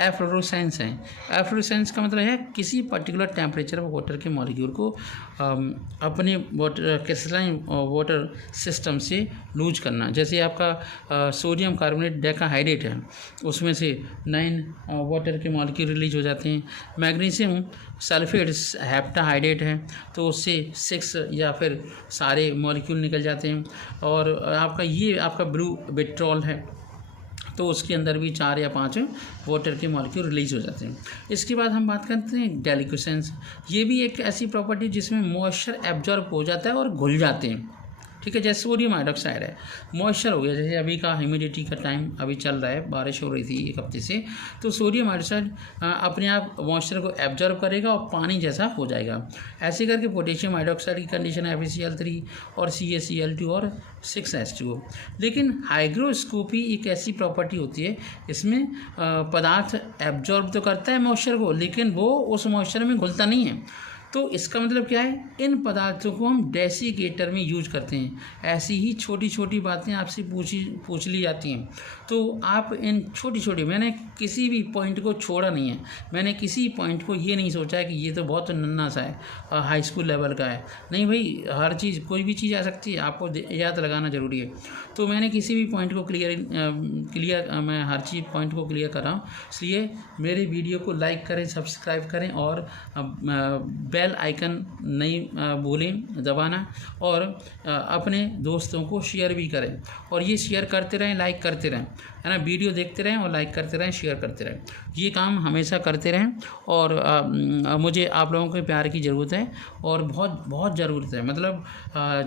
एफ्लोरेसेंस है। एफ्लोरेसेंस का मतलब है किसी पर्टिकुलर टेम्परेचर पर वाटर के मॉलिक्यूल को अपने वाटर क्रिस्टलाइन वाटर सिस्टम से लूज करना। जैसे आपका सोडियम कार्बोनेट डेकाहाइड्रेट है, उसमें से 9 वाटर के मॉलिक्यूल रिलीज हो जाते हैं। मैग्नीशियम सल्फेट हेप्टाहाइड्रेट है तो उससे 6 या फिर सारे मॉलिक्यूल निकल जाते हैं। और आपका ब्लू विट्रॉल है तो उसके अंदर भी 4 या 5 वाटर के मॉलिक्यूल रिलीज हो जाते हैं। इसके बाद हम बात करते हैं डेलिक्वेसेंस। ये भी एक ऐसी प्रॉपर्टी जिसमें मॉइस्चर एब्जॉर्ब हो जाता है और घुल जाते हैं। ठीक है, जैसे सोडियम हाइड्रोक्साइड है, मॉइस्चर हो गया, जैसे अभी का ह्यूमिडिटी का टाइम अभी चल रहा है, बारिश हो रही थी 1 हफ्ते से, तो सोडियम हाइड्रोक्साइड अपने आप मॉइस्चर को एब्जॉर्ब करेगा और पानी जैसा हो जाएगा। ऐसे करके पोटेशियम हाइड्रोक्साइड की कंडीशन है FeCl3 और CaCl2 और 6H2O। लेकिन हाइग्रोस्कोपी एक ऐसी प्रॉपर्टी होती है, इसमें पदार्थ एब्जॉर्ब तो करता है मॉइस्चर को, लेकिन वो उस मॉइस्चर में घुलता नहीं है। तो इसका मतलब क्या है, इन पदार्थों को हम डेसिकेटर में यूज करते हैं। ऐसी ही छोटी छोटी बातें आपसे पूछ ली जाती हैं, तो आप इन छोटी, मैंने किसी भी पॉइंट को छोड़ा नहीं है, मैंने किसी पॉइंट को ये नहीं सोचा है कि ये तो बहुत नन्ना सा है, हाई स्कूल लेवल का है। नहीं भाई, हर चीज़, कोई भी चीज़ आ सकती है, आपको याद लगाना ज़रूरी है। तो मैंने किसी भी पॉइंट को मैं हर चीज़ पॉइंट को क्लियर कर रहा हूँ, इसलिए मेरे वीडियो को लाइक करें, सब्सक्राइब करें और बेल आइकन नहीं भूलें दबाना, और अपने दोस्तों को शेयर भी करें, और ये शेयर करते रहें, लाइक करते रहें, है ना। वीडियो देखते रहें और लाइक करते रहें, शेयर करते रहें, ये काम हमेशा करते रहें। और मुझे आप लोगों के प्यार की ज़रूरत है, और बहुत बहुत ज़रूरत है। मतलब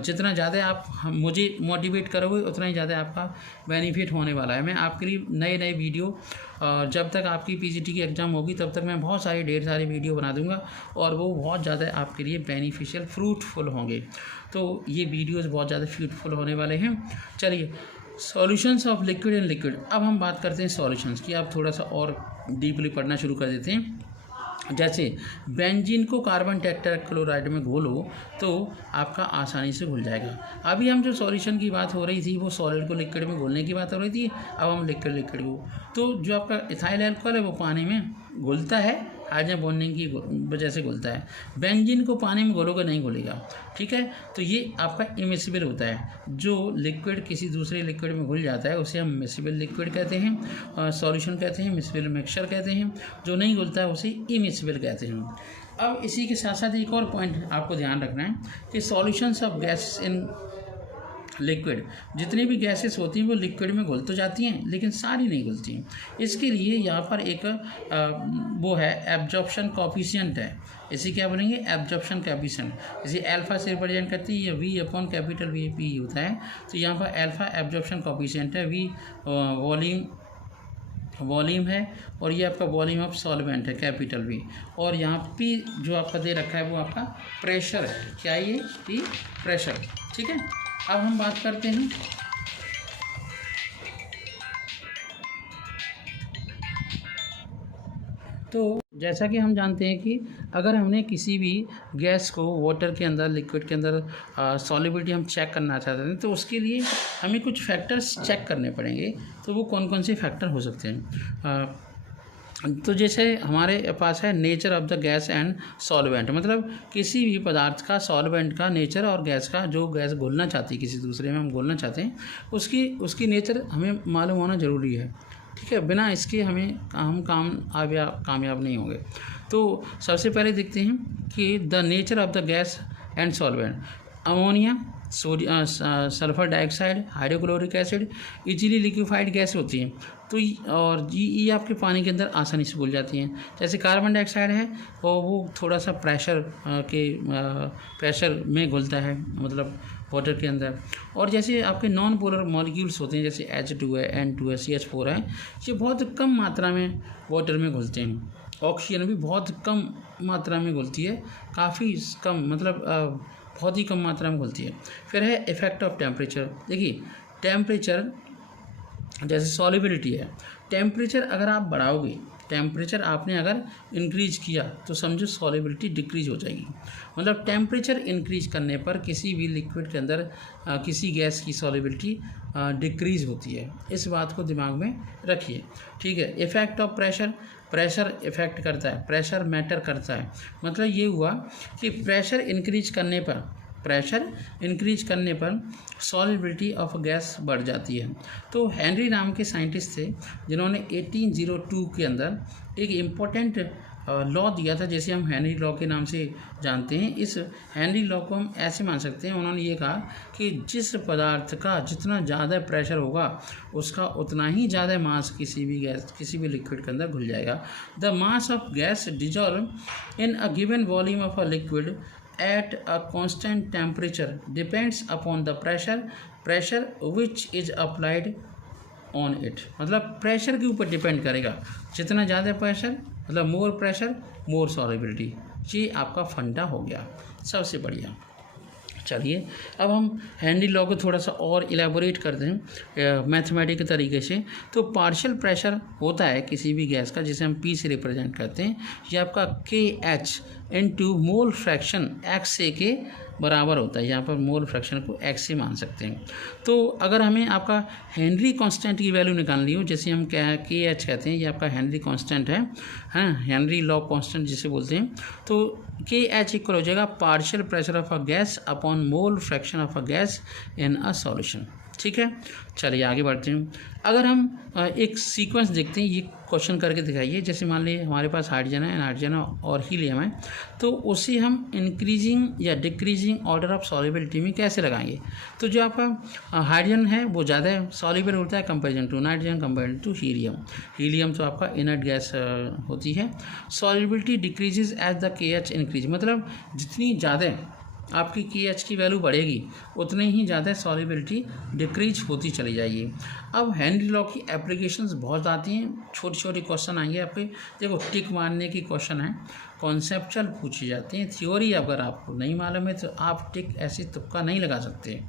जितना ज़्यादा आप मुझे मोटिवेट करोगे उतना ही ज़्यादा आपका बेनिफिट होने वाला है। मैं आपके लिए नए वीडियो, जब तक आपकी PGT की एग्ज़ाम होगी तब तक मैं बहुत ढेर सारे वीडियो बना दूंगा, और वो बहुत ज़्यादा आपके लिए बेनिफिशियल, फ्रूटफुल होंगे। तो ये वीडियोस बहुत ज़्यादा फ्रूटफुल होने वाले हैं। चलिए, solutions of liquid and liquid. अब हम बात करते हैं सॉल्यूशंस की। आप थोड़ा सा और डीपली पढ़ना शुरू कर देते हैं। जैसे बेंजीन को कार्बन टेट्राक्लोराइड में घोलो तो आपका आसानी से घुल जाएगा। अभी हम जो सॉल्यूशन की बात हो रही थी वो सॉलिड को लिक्विड में घोलने की बात हो रही थी, अब हम लिक्विड को, तो जो आपका इथाइल अल्कोहल है वो पानी में घुलता है, हाइड्रोजन बॉन्डिंग की वजह से घुलता है। बेंजीन को पानी में घोलोगे नहीं घुलेगा, ठीक है। तो ये आपका इमिसिबल होता है, जो लिक्विड किसी दूसरे लिक्विड में घुल जाता है उसे हम मिसिबल लिक्विड कहते हैं, सॉल्यूशन कहते हैं, मिसिबल मिक्सचर कहते हैं। जो नहीं घुलता है उसे इमिसिबल कहते हैं। अब इसी के साथ साथ एक और पॉइंट आपको ध्यान रखना है कि solutions of gas in liquid, जितनी भी गैसेस होती हैं वो लिक्विड में घुल तो जाती हैं लेकिन सारी नहीं घुलती हैं। इसके लिए यहाँ पर एक वो है एब्जॉर्प्शन कोफिशिएंट है, इसे क्या बोलेंगे, एब्जॉर्प्शन कोफिशिएंट। जैसे अल्फा से रिप्रेजेंट करती है, ये V/V होता है। तो यहाँ पर अल्फा एब्जॉर्प्शन कोफिशिएंट है, V वॉल्यूम है, और ये आपका वॉल्यूम ऑफ सॉल्वेंट है, कैपिटल V। और यहाँ P जो आपका दे रखा है वो आपका प्रेशर है। क्या ये P? प्रेशर, ठीक है। अब हम बात करते हैं तो जैसा कि हम जानते हैं कि अगर हमने किसी भी गैस को वाटर के अंदर, लिक्विड के अंदर सॉल्युबिलिटी हम चेक करना चाहते हैं तो उसके लिए हमें कुछ फैक्टर्स चेक करने पड़ेंगे। तो वो कौन कौन से फैक्टर हो सकते हैं? तो जैसे हमारे पास है nature of the gas and solvent, मतलब किसी भी पदार्थ का, सॉल्वेंट का नेचर और गैस का, जो गैस घोलना चाहती है किसी दूसरे में हम घोलना चाहते हैं, उसकी नेचर हमें मालूम होना ज़रूरी है। ठीक है, बिना इसके हम कामयाब नहीं होंगे। तो सबसे पहले देखते हैं कि the nature of the gas and solvent. Ammonia, sulphur dioxide, hydrochloric acid easily liquefied gas होती हैं। तो और ये आपके पानी के अंदर आसानी से घुल जाती हैं। जैसे कार्बन डाइऑक्साइड है और वो थोड़ा सा प्रेशर में घुलता है, मतलब वाटर के अंदर। और जैसे आपके नॉन पोलर मॉलिक्यूल्स होते हैं, जैसे H2 है, N2 है, CH4 है, ये बहुत कम मात्रा में वाटर में घुलते हैं। ऑक्सीजन भी बहुत कम मात्रा में घुलती है, काफ़ी कम, मतलब बहुत ही कम मात्रा में घुलती है। फिर है इफेक्ट ऑफ टेम्परेचर। देखिए, टेम्परेचर जैसे सॉल्युबिलिटी है, टेम्परेचर अगर आप बढ़ाओगे, टेम्परेचर आपने अगर इंक्रीज किया तो समझो सॉल्युबिलिटी डिक्रीज हो जाएगी। मतलब टेम्परेचर इंक्रीज करने पर किसी भी लिक्विड के अंदर किसी गैस की सॉल्युबिलिटी डिक्रीज होती है। इस बात को दिमाग में रखिए। ठीक है, effect of pressure, pressure effect करता है, प्रेशर मैटर करता है। मतलब ये हुआ कि प्रेशर इंक्रीज करने पर सॉल्युबिलिटी ऑफ गैस बढ़ जाती है। तो हेनरी नाम के साइंटिस्ट थे जिन्होंने 1802 के अंदर एक इम्पोर्टेंट लॉ दिया था, जैसे हम हेनरी लॉ के नाम से जानते हैं। इस हेनरी लॉ को हम ऐसे मान सकते हैं, उन्होंने ये कहा कि जिस पदार्थ का जितना ज़्यादा प्रेशर होगा उसका उतना ही ज़्यादा मास किसी भी लिक्विड के अंदर घुल जाएगा। The mass of gas dissolve in a given volume of a liquid at a constant temperature depends upon the pressure which is applied on it। मतलब प्रेशर के ऊपर डिपेंड करेगा। जितना ज़्यादा प्रेशर, मतलब मोर प्रेशर मोर सॉल्युबिलिटी। ये आपका फंडा हो गया, सबसे बढ़िया। चलिए अब हम हेनरी लॉ को थोड़ा सा और इलेबोरेट करते हैं मैथमेटिकल तरीके से। तो पार्शियल प्रेशर होता है किसी भी गैस का, जिसे हम P से रिप्रेजेंट करते हैं। ये आपका KH into mole fraction XA के बराबर होता है। यहाँ पर मोल फ्रैक्शन को x से मान सकते हैं। तो अगर हमें आपका हेनरी कांस्टेंट की वैल्यू निकालनी हो, जैसे हम KH कहते हैं, ये आपका हेनरी कांस्टेंट है, हेनरी लॉ कांस्टेंट जिसे बोलते हैं। तो KH इक्वल हो जाएगा partial pressure of a gas upon mole fraction of a gas in a solution. ठीक है, चलिए आगे बढ़ते हैं। अगर हम एक सीक्वेंस देखते हैं, ये क्वेश्चन करके दिखाइए। जैसे मान लीजिए हमारे पास हाइड्रोजन और हीलियम है, तो उसे हम इंक्रीजिंग या डिक्रीजिंग ऑर्डर ऑफ सॉल्युबिलिटी में कैसे लगाएंगे? तो जो आपका हाइड्रोजन है वो ज़्यादा सॉल्युबल होता है comparison to nitrogen, comparison to helium. Helium तो आपका इनर्ट गैस होती है। Solubility decreases as the KH increase, मतलब जितनी ज़्यादा आपकी KH की वैल्यू बढ़ेगी उतनी ही ज़्यादा सॉल्युबिलिटी डिक्रीज होती चली जाएगी। अब हेनरी लॉ की एप्लीकेशंस बहुत आती हैं, छोटे छोटे क्वेश्चन आएंगे आपके। देखो, टिक मारने की क्वेश्चन है, कॉन्सेप्चुअल पूछी जाती हैं। थ्योरी अगर आपको नहीं मालूम है तो आप टिक ऐसे तुक्का नहीं लगा सकते।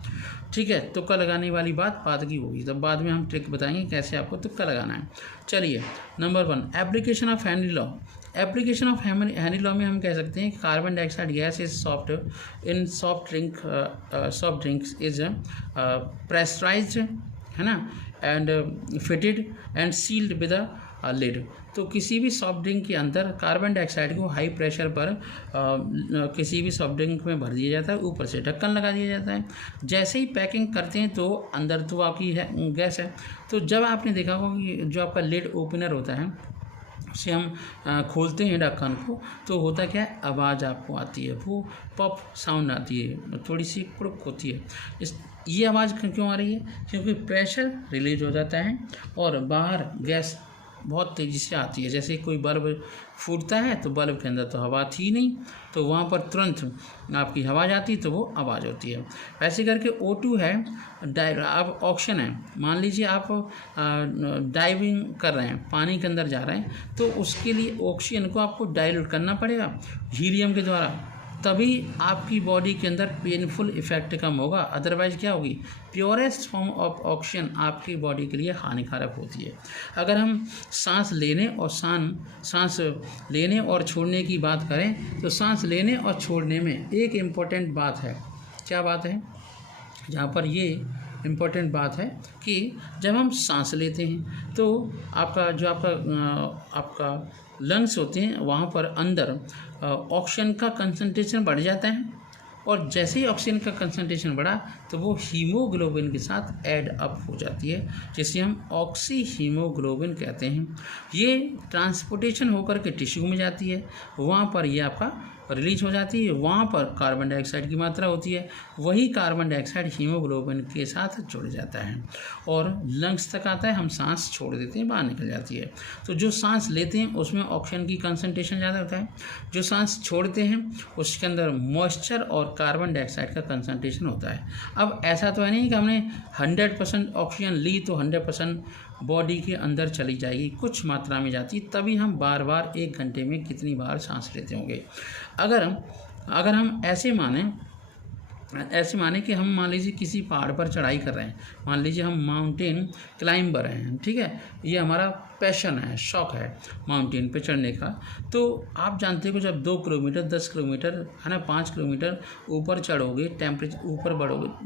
ठीक है, तुक्का लगाने वाली बात की होगी, तब बाद में हम ट्रिक बताएंगे कैसे आपको तुक्का लगाना है। चलिए, number 1 application of Henry law. Application of Henry law में हम कह सकते हैं carbon dioxide gas is soft drinks is pressurized, है ना, and fitted and sealed with a lid. तो किसी भी सॉफ्ट ड्रिंक के अंदर कार्बन डाइऑक्साइड को हाई प्रेशर पर किसी भी सॉफ्ट ड्रिंक में भर दिया जाता है, ऊपर से ढक्कन लगा दिया जाता है। जैसे ही पैकिंग करते हैं तो अंदर तो आपकी गैस है। तो जब आपने देखा होगा कि जो आपका लिड ओपनर होता है उसे हम खोलते हैं ढक्कन को, तो होता क्या है, आवाज़ आपको आती है, वो पॉप साउंड आती है, थोड़ी सी कुड़क होती है। ये आवाज़ क्यों आ रही है? क्योंकि प्रेशर रिलीज हो जाता है और बाहर गैस बहुत तेज़ी से आती है। जैसे कोई बल्ब फूटता है तो बल्ब के अंदर तो हवा थी नहीं, तो वहाँ पर तुरंत आपकी हवा जाती तो वो आवाज़ होती है। वैसे करके O2 है, अब ऑक्सीजन है, मान लीजिए आप डाइविंग कर रहे हैं, पानी के अंदर जा रहे हैं, तो उसके लिए ऑक्सीजन को आपको डाइल्यूट करना पड़ेगा हीलियम के द्वारा। तभी आपकी बॉडी के अंदर पेनफुल इफेक्ट कम होगा, अदरवाइज क्या होगी, प्योरेस्ट फॉर्म ऑफ ऑक्सीजन आपकी बॉडी के लिए हानिकारक होती है। अगर हम सांस लेने और छोड़ने की बात करें तो सांस लेने और छोड़ने में एक इम्पोर्टेंट बात है। क्या बात है? जहाँ पर ये इम्पोर्टेंट बात है कि जब हम सांस लेते हैं तो आपका लंग्स होते हैं, वहाँ पर अंदर ऑक्सीजन का कंसंट्रेशन बढ़ जाता है, और जैसे ही ऑक्सीजन का कंसंट्रेशन बढ़ा तो वो हीमोग्लोबिन के साथ ऐड अप हो जाती है, जिसे हम ऑक्सी हीमोग्लोबिन कहते हैं। ये ट्रांसपोर्टेशन होकर के टिश्यू में जाती है, वहाँ पर ये आपका रिलीज हो जाती है, वहाँ पर कार्बन डाइऑक्साइड की मात्रा होती है, वही कार्बन डाइऑक्साइड हीमोग्लोबिन के साथ जुड़ जाता है और लंग्स तक आता है, हम सांस छोड़ देते हैं, बाहर निकल जाती है। तो जो सांस लेते हैं उसमें ऑक्सीजन की कंसंट्रेशन ज़्यादा होता है, जो सांस छोड़ते हैं उसके अंदर मॉइस्चर और कार्बन डाइऑक्साइड का कंसंट्रेशन होता है। अब ऐसा तो है नहीं कि हमने 100% ऑक्सीजन ली तो 100% बॉडी के अंदर चली जाएगी, कुछ मात्रा में जाती है, तभी हम बार बार 1 घंटे में कितनी बार सांस लेते होंगे। अगर हम ऐसे माने कि हम मान लीजिए किसी पहाड़ पर चढ़ाई कर रहे हैं, मान लीजिए हम माउंटेन क्लाइंबर हैं, ठीक है, ये हमारा पैशन है, शौक़ है माउंटेन पे चढ़ने का। तो आप जानते हो कि जब 2 किलोमीटर 10 किलोमीटर है ना 5 किलोमीटर ऊपर चढ़ोगे, टेम्परेचर ऊपर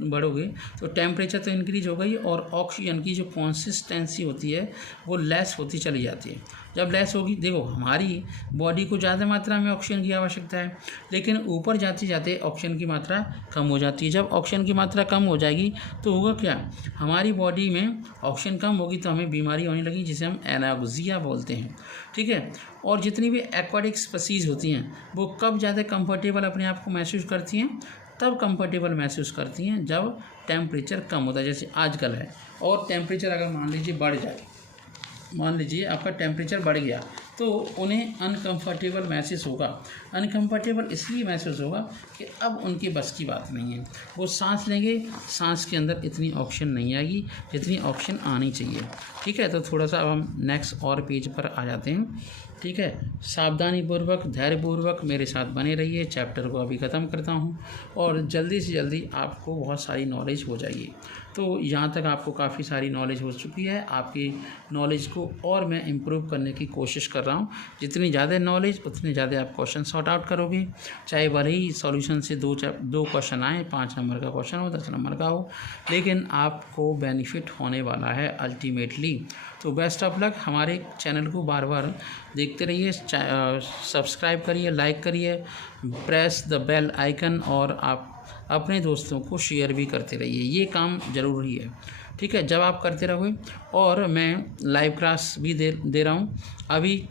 बढ़ोगे तो टेम्परेचर तो इंक्रीज होगा ही, और ऑक्सीजन की जो कंसिस्टेंसी होती है वो लेस होती चली जाती है। जब लेस होगी, देखो हमारी बॉडी को ज़्यादा मात्रा में ऑक्सीजन की आवश्यकता है, लेकिन ऊपर जाते जाते ऑक्सीजन की मात्रा कम हो जाती है। जब ऑक्सीजन की मात्रा कम हो जाएगी तो होगा क्या, हमारी बॉडी में ऑक्सीजन कम होगी तो हमें बीमारी होने लगी, जिसे हम एनाक्सिया बोलते हैं, ठीक है। और जितनी भी एक्वाटिक स्पीसीज़ होती हैं वो कब ज़्यादा कंफर्टेबल अपने आप को महसूस करती हैं, तब कंफर्टेबल महसूस करती हैं जब टेम्परेचर कम होता है, जैसे आजकल है। और टेम्परेचर अगर मान लीजिए बढ़ जाए, मान लीजिए आपका टेम्परेचर बढ़ गया तो उन्हें अनकंफर्टेबल महसूस होगा। अनकंफर्टेबल इसलिए महसूस होगा कि अब उनकी बस की बात नहीं है, वो सांस लेंगे, सांस के अंदर इतनी ऑक्सीजन नहीं आएगी जितनी ऑक्सीजन आनी चाहिए, ठीक है। तो थोड़ा सा अब हम नेक्स्ट और पेज पर आ जाते हैं, ठीक है। सावधानीपूर्वक धैर्यपूर्वक मेरे साथ बने रहिए, चैप्टर को अभी ख़त्म करता हूँ और जल्दी से जल्दी आपको बहुत सारी नॉलेज हो जाएगी। तो यहाँ तक आपको काफ़ी सारी नॉलेज हो चुकी है, आपकी नॉलेज को और मैं इम्प्रूव करने की कोशिश कर रहा हूँ। जितनी ज़्यादा नॉलेज उतने ज़्यादा आप क्वेश्चन सॉर्ट आउट करोगे, चाहे भले ही सॉल्यूशन से दो क्वेश्चन आए, 5 नंबर का क्वेश्चन हो, 10 नंबर का हो, लेकिन आपको बेनिफिट होने वाला है अल्टीमेटली। तो बेस्ट ऑफ लक। हमारे चैनल को बार बार देखते रहिए, सब्सक्राइब करिए, लाइक करिए, प्रेस द बेल आइकन, और आप अपने दोस्तों को शेयर भी करते रहिए, ये काम ज़रूरी है, ठीक है। जब आप करते रहोगे, और मैं लाइव क्लास भी दे रहा हूँ। अभी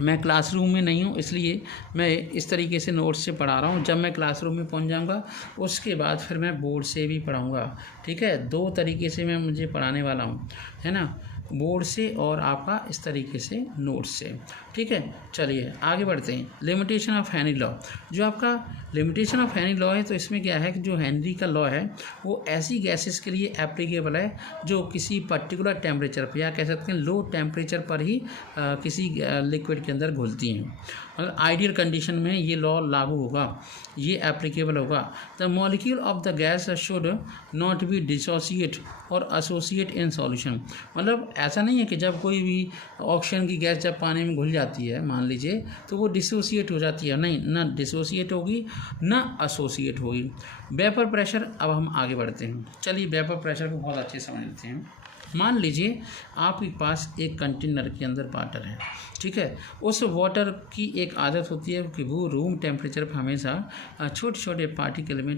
मैं क्लासरूम में नहीं हूँ, इसलिए मैं इस तरीके से नोट्स से पढ़ा रहा हूँ। जब मैं क्लासरूम में पहुँच जाऊँगा उसके बाद फिर मैं बोर्ड से भी पढ़ाऊँगा, ठीक है। 2 तरीके से मैं मुझे पढ़ाने वाला हूँ, है ना, बोर्ड से और आपका इस तरीके से नोट्स से, ठीक है। चलिए आगे बढ़ते हैं। लिमिटेशन ऑफ हेनरी लॉ, जो आपका लिमिटेशन ऑफ हेनरी लॉ है, तो इसमें क्या है कि जो हेनरी का लॉ है वो ऐसी गैसेस के लिए एप्लीकेबल है जो किसी पर्टिकुलर टेम्परेचर पर, या कह सकते हैं लो टेम्परेचर पर ही किसी लिक्विड के अंदर घुलती हैं। अगर आइडियल कंडीशन में ये लॉ लागू होगा, ये एप्लीकेबल होगा। The molecule of the gas should not B dissociate और एसोसिएट इन सॉल्यूशन। मतलब ऐसा नहीं है कि जब कोई भी ऑक्सीजन की गैस जब पानी में घुल जाती है मान लीजिए, तो वो डिसोसिएट हो जाती है, नहीं, ना डिसोसिएट होगी ना एसोसिएट होगी। वेपर प्रेशर, अब हम आगे बढ़ते हैं। चलिए वेपर प्रेशर को बहुत अच्छे से समझ लेते हैं। मान लीजिए आपके पास एक कंटेनर के अंदर वाटर है, ठीक है। उस वाटर की एक आदत होती है कि वो रूम टेम्परेचर पर हमेशा छोटे छोटे पार्टिकल में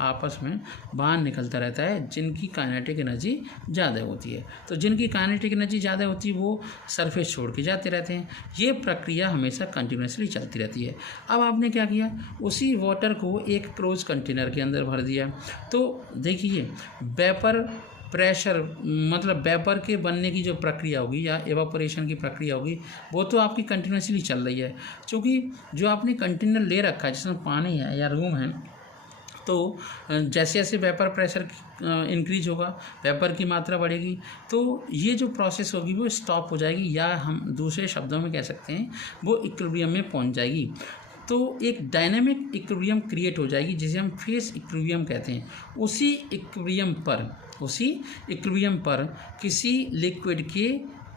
आपस में बाहर निकलता रहता है, जिनकी काइनेटिक एनर्जी ज़्यादा होती है। तो जिनकी काइनेटिक एनर्जी ज़्यादा होती है वो सरफेस छोड़ के जाते रहते हैं। ये प्रक्रिया हमेशा कंटिन्यूसली चलती रहती है। अब आपने क्या किया, उसी वाटर को एक क्लोज कंटेनर के अंदर भर दिया। तो देखिए वेपर प्रेशर, मतलब वेपर के बनने की जो प्रक्रिया होगी या एवापोरेशन की प्रक्रिया होगी, वो तो आपकी कंटिन्यूसली चल रही है। क्योंकि जो आपने कंटेनर ले रखा है जिसमें पानी है या रूम है, तो जैसे जैसे वेपर प्रेशर इंक्रीज होगा, वेपर की मात्रा बढ़ेगी, तो ये जो प्रोसेस होगी वो स्टॉप हो जाएगी, या हम दूसरे शब्दों में कह सकते हैं वो इक्विलिब्रियम में पहुंच जाएगी। तो एक डायनामिक इक्विलिब्रियम क्रिएट हो जाएगी जिसे हम फेस इक्विलिब्रियम कहते हैं। उसी इक्विलिब्रियम पर किसी लिक्विड के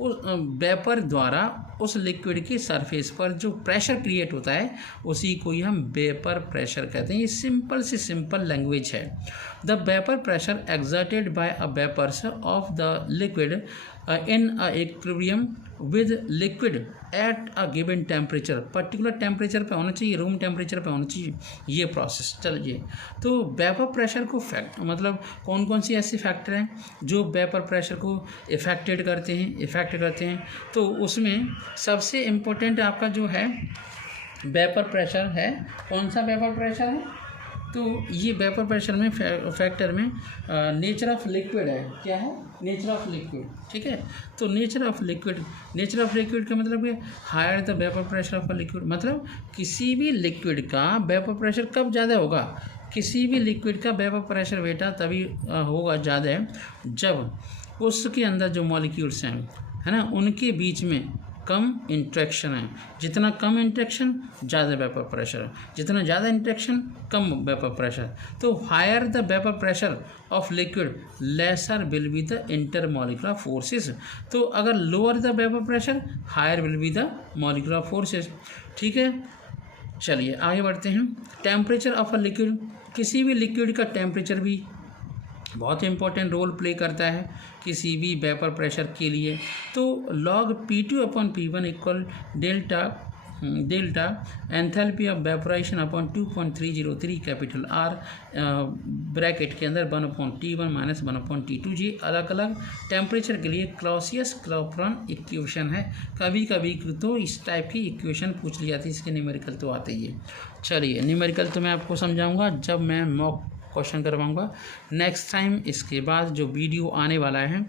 उस वेपर द्वारा उस लिक्विड के सरफेस पर जो प्रेशर क्रिएट होता है उसी को ही हम वेपर प्रेशर कहते हैं। ये सिंपल से सिंपल लैंग्वेज है। The vapour pressure exerted by a vapours of the liquid in a equilibrium with liquid at a given temperature, particular temperature पे होना चाहिए, रूम टेम्परेचर पे होना चाहिए ये प्रोसेस। चलिए, तो वेपर प्रेशर को मतलब कौन कौन सी ऐसे फैक्टर हैं जो वेपर प्रेशर को इफेक्ट करते हैं। तो उसमें सबसे इम्पोर्टेंट आपका जो है वेपर प्रेशर है। कौन सा वेपर प्रेशर है? तो ये वेपर प्रेशर में फैक्टर में नेचर ऑफ लिक्विड है। क्या है? Nature of liquid. ठीक है, तो नेचर ऑफ लिक्विड का मतलब है higher the vapour pressure of a liquid, मतलब किसी भी लिक्विड का वेपर प्रेशर कब ज़्यादा होगा? किसी भी लिक्विड का वेपर प्रेशर बेटा तभी होगा ज़्यादा जब उसके अंदर जो मॉलिक्यूल्स हैं, है ना, उनके बीच में कम इंट्रैक्शन है। जितना कम इंट्रैक्शन ज़्यादा वेपर प्रेशर, जितना ज़्यादा इंट्रैक्शन कम वेपर प्रेशर। तो higher the vapour pressure of liquid lesser will be the intermolecular forces. तो अगर lower the vapour pressure higher will be the molecular forces. ठीक है, चलिए आगे बढ़ते हैं। टेम्परेचर ऑफ अ लिक्विड, किसी भी लिक्विड का टेम्परेचर भी बहुत इंपॉर्टेंट रोल प्ले करता है किसी भी वेपर प्रेशर के लिए। तो log P2 upon P1 equal delta enthalpy of vaporisation upon 2.303 capital R bracket के अंदर 1/T1 माइनस 1/T2। जी अलग अलग टेम्परेचर के लिए क्लॉसियस-क्लॉपरॉन इक्वेशन है। कभी कभी तो इस टाइप की इक्वेशन पूछ ली जाती है, इसके न्यूमेरिकल तो आते ही है। चलिए, न्यूमेरिकल तो मैं आपको समझाऊंगा जब मैं मॉक क्वेश्चन करवाऊंगा नेक्स्ट टाइम। इसके बाद जो वीडियो आने वाला है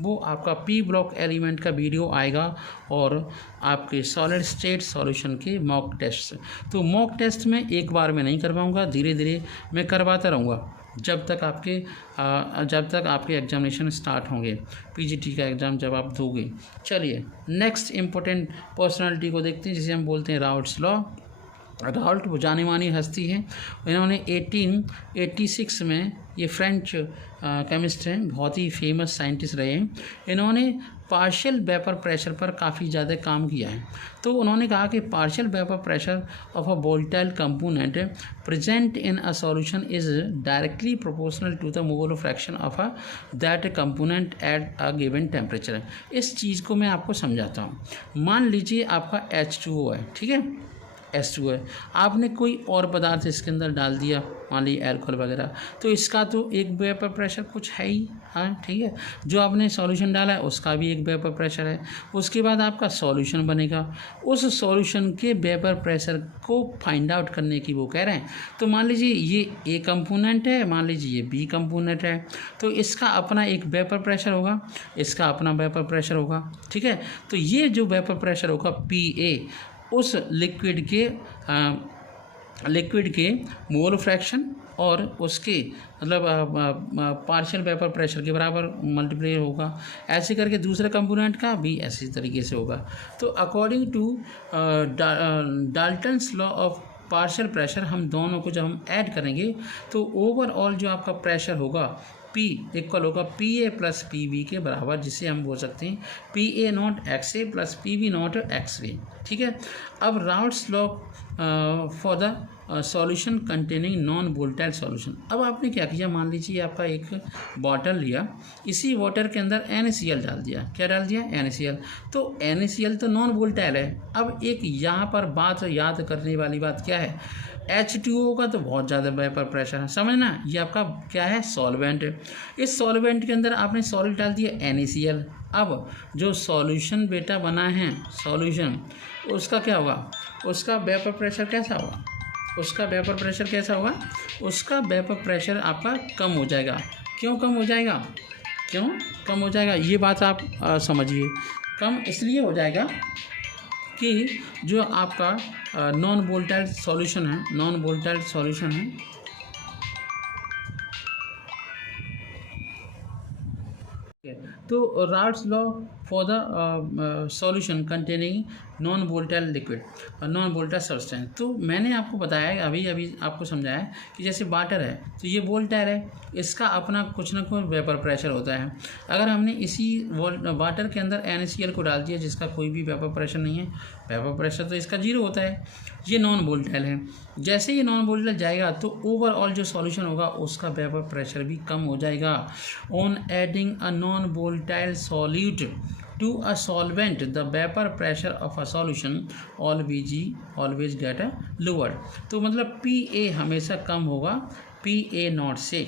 वो आपका पी ब्लॉक एलिमेंट का वीडियो आएगा और आपके सॉलिड स्टेट सॉल्यूशन के मॉक टेस्ट। तो मॉक टेस्ट में एक बार में नहीं करवाऊंगा, धीरे धीरे मैं करवाता रहूँगा जब तक आपके एग्जामिनेशन स्टार्ट होंगे, पीजीटी का एग्ज़ाम जब आप दोगे। चलिए, नेक्स्ट इम्पोर्टेंट पर्सनालिटी को देखते हैं जिसे हम बोलते हैं राउल्ट्स लॉ। राउल्ट वो जानी मानी हस्ती हैं। इन्होंने 1886 में, ये फ्रेंच केमिस्ट हैं, बहुत ही फेमस साइंटिस्ट रहे हैं। इन्होंने पार्शियल वेपर प्रेशर पर काफ़ी ज़्यादा काम किया है। तो उन्होंने कहा कि partial vapour pressure of a volatile component present in a solution is directly proportional to the mole fraction of a that component at a given temperature. इस चीज़ को मैं आपको समझाता हूँ। मान लीजिए आपका H2O है, ठीक है, H2O है, आपने कोई और पदार्थ इसके अंदर डाल दिया, मान लीजिए अल्कोहल वगैरह, तो इसका तो एक वेपर प्रेशर कुछ है ही, हाँ ठीक है। जो आपने सॉल्यूशन डाला है उसका भी एक वेपर प्रेशर है। उसके बाद आपका सॉल्यूशन बनेगा, उस सॉल्यूशन के वेपर प्रेशर को फाइंड आउट करने की वो कह रहे हैं। तो मान लीजिए ये ए कंपोनेंट है, मान लीजिए ये बी कंपोनेंट है, तो इसका अपना एक वेपर प्रेशर होगा, इसका अपना वेपर प्रेशर होगा, ठीक है। तो ये जो वेपर प्रेशर होगा PA उस लिक्विड के मोल फ्रैक्शन और उसके मतलब पार्शियल वेपर प्रेशर के बराबर मल्टीप्लाई होगा। ऐसे करके दूसरे कंपोनेंट का भी ऐसे तरीके से होगा। तो according to Dalton's law of partial pressure, हम दोनों को जब हम ऐड करेंगे तो ओवरऑल जो आपका प्रेशर होगा P इक्वल होगा PA प्लस PB के बराबर, जिसे हम बोल सकते हैं PA not XA plus PB not XA, ठीक है। अब Raoult's law for the solution containing non volatile solution. अब आपने क्या किया, मान लीजिए आपका एक बॉटल लिया, इसी वाटर के अंदर NaCl डाल दिया। क्या डाल दिया? NaCl। तो NaCl तो नॉन वोलेटाइल है। अब एक यहाँ पर बात याद करने वाली बात क्या है, H2O का तो बहुत ज़्यादा वेपर प्रेशर है, समझना। ये आपका क्या है? सॉल्वेंट है। इस सॉल्वेंट के अंदर आपने सॉल्ट डाल दिया NaCl। अब जो सॉल्यूशन बेटा बना है, सॉल्यूशन, उसका क्या होगा? उसका वेपर प्रेशर कैसा होगा? उसका वेपर प्रेशर कैसा होगा? उसका वेपर प्रेशर आपका कम हो जाएगा। क्यों कम हो जाएगा? क्यों कम हो जाएगा? ये बात आप समझिए। कम इसलिए हो जाएगा कि जो आपका नॉन वोलेटाइल सॉल्यूशन है, तो Raoult's law for the solution containing non volatile liquid और नॉन वोलेटाइल सब्सटेंस। तो मैंने आपको बताया, अभी आपको समझाया कि जैसे वाटर है तो ये वोलेटाइल है, इसका अपना कुछ ना कुछ वेपर प्रेशर होता है। अगर हमने इसी वाटर के अंदर NaCl को डाल दिया जिसका कोई भी वेपर प्रेशर नहीं है, वेपर प्रेशर तो इसका जीरो होता है, ये नॉन वोलेटाइल है। जैसे ये नॉन वोलेटाइल जाएगा तो ओवरऑल जो सॉल्यूशन होगा उसका वेपर प्रेशर भी कम हो जाएगा। On adding a non volatile solute to a solvent the vapor pressure of a solution always get a lower। तो मतलब PA हमेशा कम होगा PA नॉट से।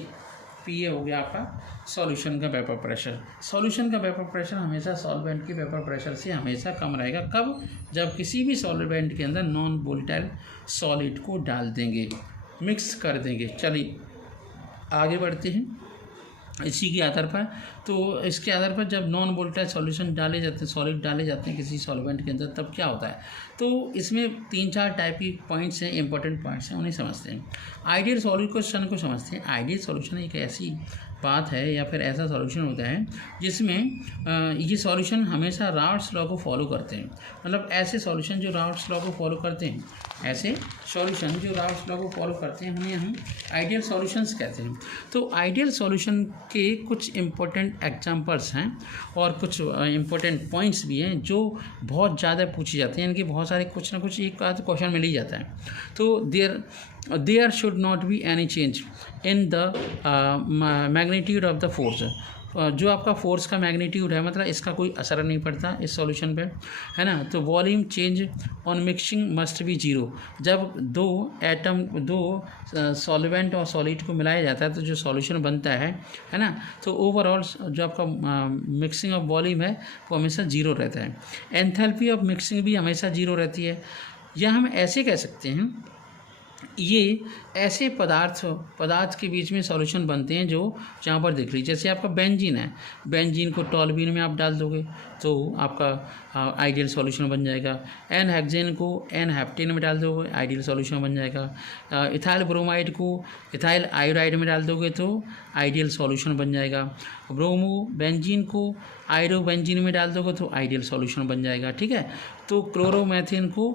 PA हो गया आपका सॉल्यूशन का वेपर प्रेशर। सॉल्यूशन का वेपर प्रेशर हमेशा सॉल्वेंट के वेपर प्रेशर से हमेशा कम रहेगा। कब? जब किसी भी सॉल्वेंट के अंदर नॉन वोलेटाइल सॉलिड को डाल देंगे, मिक्स कर देंगे। चलिए आगे बढ़ते हैं इसी के आधार पर। तो इसके आधार पर जब नॉन वोलेटाइल सॉल्यूशन डाले जाते हैं, सॉलिड डाले जाते हैं किसी सॉल्वेंट के अंदर, तब क्या होता है? तो इसमें 3-4 टाइप की पॉइंट्स हैं, इंपॉर्टेंट पॉइंट्स हैं, उन्हें समझते हैं। आइडियल सॉल्यूशन को समझते हैं। आइडियल सॉल्यूशन एक ऐसी बात है या फिर ऐसा सॉल्यूशन होता है जिसमें ये सॉल्यूशन हमेशा राउट्स लॉ को फॉलो करते हैं। मतलब ऐसे सॉल्यूशन जो राउट्स लॉ को फॉलो करते हैं, ऐसे सॉल्यूशन जो राउट्स लॉ को फॉलो करते हैं उन्हें हम आइडियल सॉल्यूशंस कहते हैं। तो आइडियल सॉल्यूशन के कुछ इंपॉर्टेंट एग्जांपल्स हैं और कुछ इंपॉर्टेंट पॉइंट्स भी हैं जो बहुत ज़्यादा पूछे जाते हैं। इनके बहुत सारे कुछ ना कुछ एक आध क्वेश्चन मिल ही जाता है। तो there should not be any change in the magnitude of the force. जो आपका फोर्स का मैग्नीट्यूड है, मतलब इसका कोई असर नहीं पड़ता इस सॉल्यूशन पे, है ना। तो volume change on mixing must be zero. जब दो सॉल्वेंट और सॉलिड को मिलाया जाता है तो जो सॉल्यूशन बनता है ना, तो ओवरऑल जो आपका मिक्सिंग ऑफ वॉल्यूम है वो हमेशा जीरो रहता है। एंथैल्पी ऑफ मिक्सिंग भी हमेशा जीरो रहती है। या हम ऐसे कह सकते हैं, ये ऐसे पदार्थ के बीच में सॉल्यूशन बनते हैं जो जहाँ पर देख लीजिए, जैसे आपका बेंजीन है, बेंजीन को टॉल्यूइन में आप डाल दोगे तो आपका आइडियल सॉल्यूशन बन जाएगा। एन हेक्सेन को एन हेप्टेन में डाल दोगे, आइडियल सॉल्यूशन बन जाएगा। इथाइल ब्रोमाइड को इथाइल आयोडाइड में डाल दोगे तो आइडियल सॉल्यूशन बन जाएगा। ब्रोमो बेंजीन को आयरो बेंजीन में डाल दोगे तो आइडियल सॉल्यूशन बन जाएगा। ठीक है। तो क्लोरोमेथिन को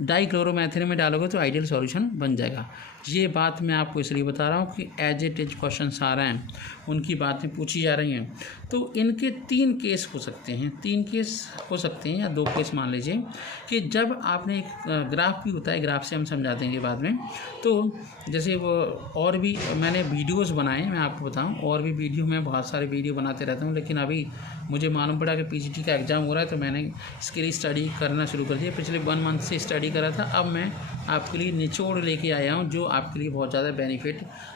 डाइक्लोरोमेथिन में डालोगे तो आइडियल सॉल्यूशन बन जाएगा। ये बात मैं आपको इसलिए बता रहा हूँ कि एज इट इज क्वेश्चन आ रहे हैं, उनकी बातें पूछी जा रही हैं। तो इनके 3 केस हो सकते हैं, 3 केस हो सकते हैं या 2 केस मान लीजिए कि जब आपने एक ग्राफ भी होता है, ग्राफ से हम समझा देंगे बाद में। तो जैसे वो और भी मैंने वीडियोस बनाए, मैं आपको बताऊं, और भी वीडियो मैं बहुत सारे वीडियो बनाते रहता हूं, लेकिन अभी मुझे मालूम पड़ा कि PGT का एग्ज़ाम हो रहा है तो मैंने इसके लिए स्टडी करना शुरू कर दिया। पिछले 1 मंथ से स्टडी कर रहा था, अब मैं आपके लिए निचोड़ लेके आया हूँ जो आपके लिए बहुत ज़्यादा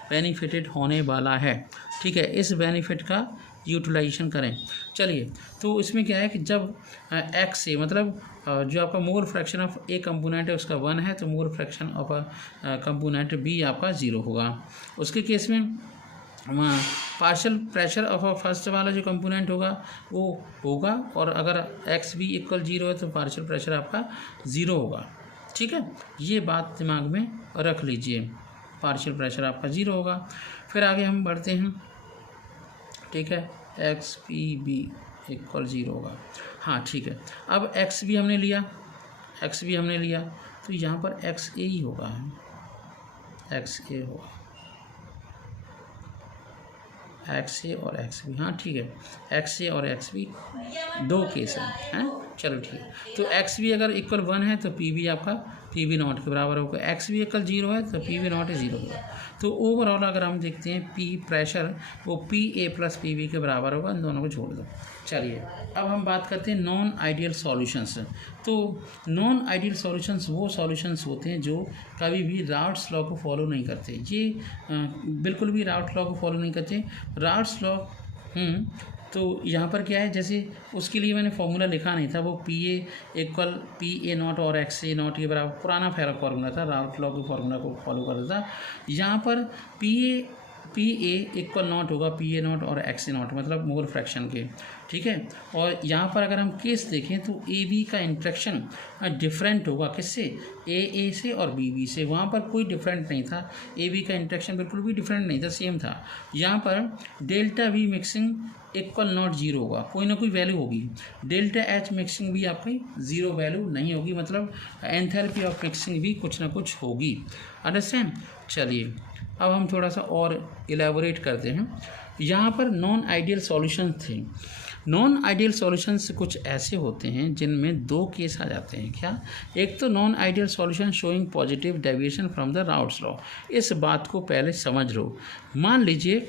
बेनिफिटेड होने वाला है। ठीक है, इस बेनिफिट का यूटिलाइजेशन करें। चलिए, तो इसमें क्या है कि जब एक्स से मतलब जो आपका mole fraction of A component है उसका 1 है, तो mole fraction of a component B आपका 0 होगा। उसके केस में partial pressure of a first वाला जो कंपोनेंट होगा वो होगा, और अगर एक्स भी इक्वल 0 है तो पार्शियल प्रेशर आपका 0 होगा। ठीक है, ये बात दिमाग में रख लीजिए, पार्शियल प्रेशर आपका 0 होगा। फिर आगे हम बढ़ते हैं। ठीक है, एक्स पी बी इक्वल 0 होगा। हाँ ठीक है, अब एक्स भी हमने लिया तो यहाँ पर एक्स ए ही होगा, एक्स ए होगा, एक्स ए और एक्स बी। हाँ ठीक है, एक्स ए और एक्स बी 2 केस हैं। चलो ठीक है, तो एक्स बी अगर इक्वल 1 है तो पी बी आपका पी बी नॉट के बराबर होगा। एक्स बी इक्वल 0 है तो पी बी नॉट 0 होगा। तो ओवरऑल अगर हम देखते हैं पी प्रेशर वो P A plus P B के बराबर होगा। इन दोनों को छोड़ दो। चलिए, अब हम बात करते हैं नॉन आइडियल सॉल्यूशंस। तो नॉन आइडियल सॉल्यूशंस वो सॉल्यूशंस होते हैं जो कभी भी राउट्स लॉ को फॉलो नहीं करते। ये बिल्कुल भी राउट्स लॉ को फॉलो नहीं करते। राउट्स लॉ तो यहाँ पर क्या है, जैसे उसके लिए मैंने फॉर्मूला लिखा नहीं था, वो P A equal P A not और एक्स ए नॉट के बराबर पुराना फार्मूला था, राउट लॉ के फार्मूला को फॉलो करता था। यहाँ पर P A P A equal not होगा पी ए नॉट और एक्स ए नॉट, मतलब मोल फ्रैक्शन के, ठीक है। और यहाँ पर अगर हम केस देखें तो ए बी का इंट्रैक्शन डिफरेंट होगा, किससे, ए से और बी से। वहाँ पर कोई डिफरेंट नहीं था, ए बी का इंट्रैक्शन बिल्कुल भी डिफरेंट नहीं था, सेम था। यहाँ पर delta we mixing equal not zero होगा, कोई ना कोई वैल्यू होगी। डेल्टा एच मिक्सिंग भी आपकी ज़ीरो वैल्यू नहीं होगी, मतलब एंथैल्पी ऑफ मिक्सिंग भी कुछ ना कुछ होगी। अंडरस्टैंड। चलिए अब हम थोड़ा सा और इलेबोरेट करते हैं। यहाँ पर नॉन आइडियल सॉल्यूशन थे। नॉन आइडियल सॉल्यूशंस कुछ ऐसे होते हैं जिनमें दो केस आ जाते हैं। क्या, एक तो non ideal solution showing positive deviation from the routes law. इस बात को पहले समझ लो। मान लीजिए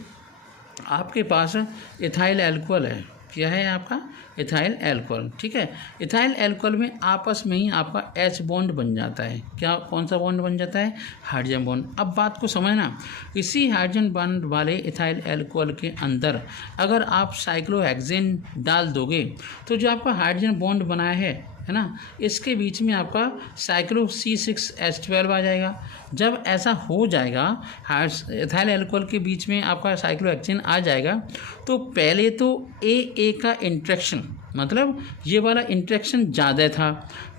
आपके पास इथाइल एल्कोहल है, क्या है आपका, इथाइल एल्कोहल, ठीक है। इथाइल एल्कोहल में आपस में ही आपका एच बॉन्ड बन जाता है। क्या, कौन सा बॉन्ड बन जाता है, हाइड्रोजन बॉन्ड। अब बात को समझना, इसी हाइड्रोजन बॉन्ड वाले इथाइल एल्कोहल के अंदर अगर आप साइक्लोहेक्सेन डाल दोगे तो जो आपका हाइड्रोजन बॉन्ड बनाया है ना, इसके बीच में आपका साइक्लो C6H12 आ जाएगा। जब ऐसा हो जाएगा, इथाइल एल्कोहल के बीच में आपका साइक्लोहेक्सेन आ जाएगा, तो पहले तो ए का इंट्रैक्शन, मतलब ये वाला इंट्रैक्शन ज़्यादा था,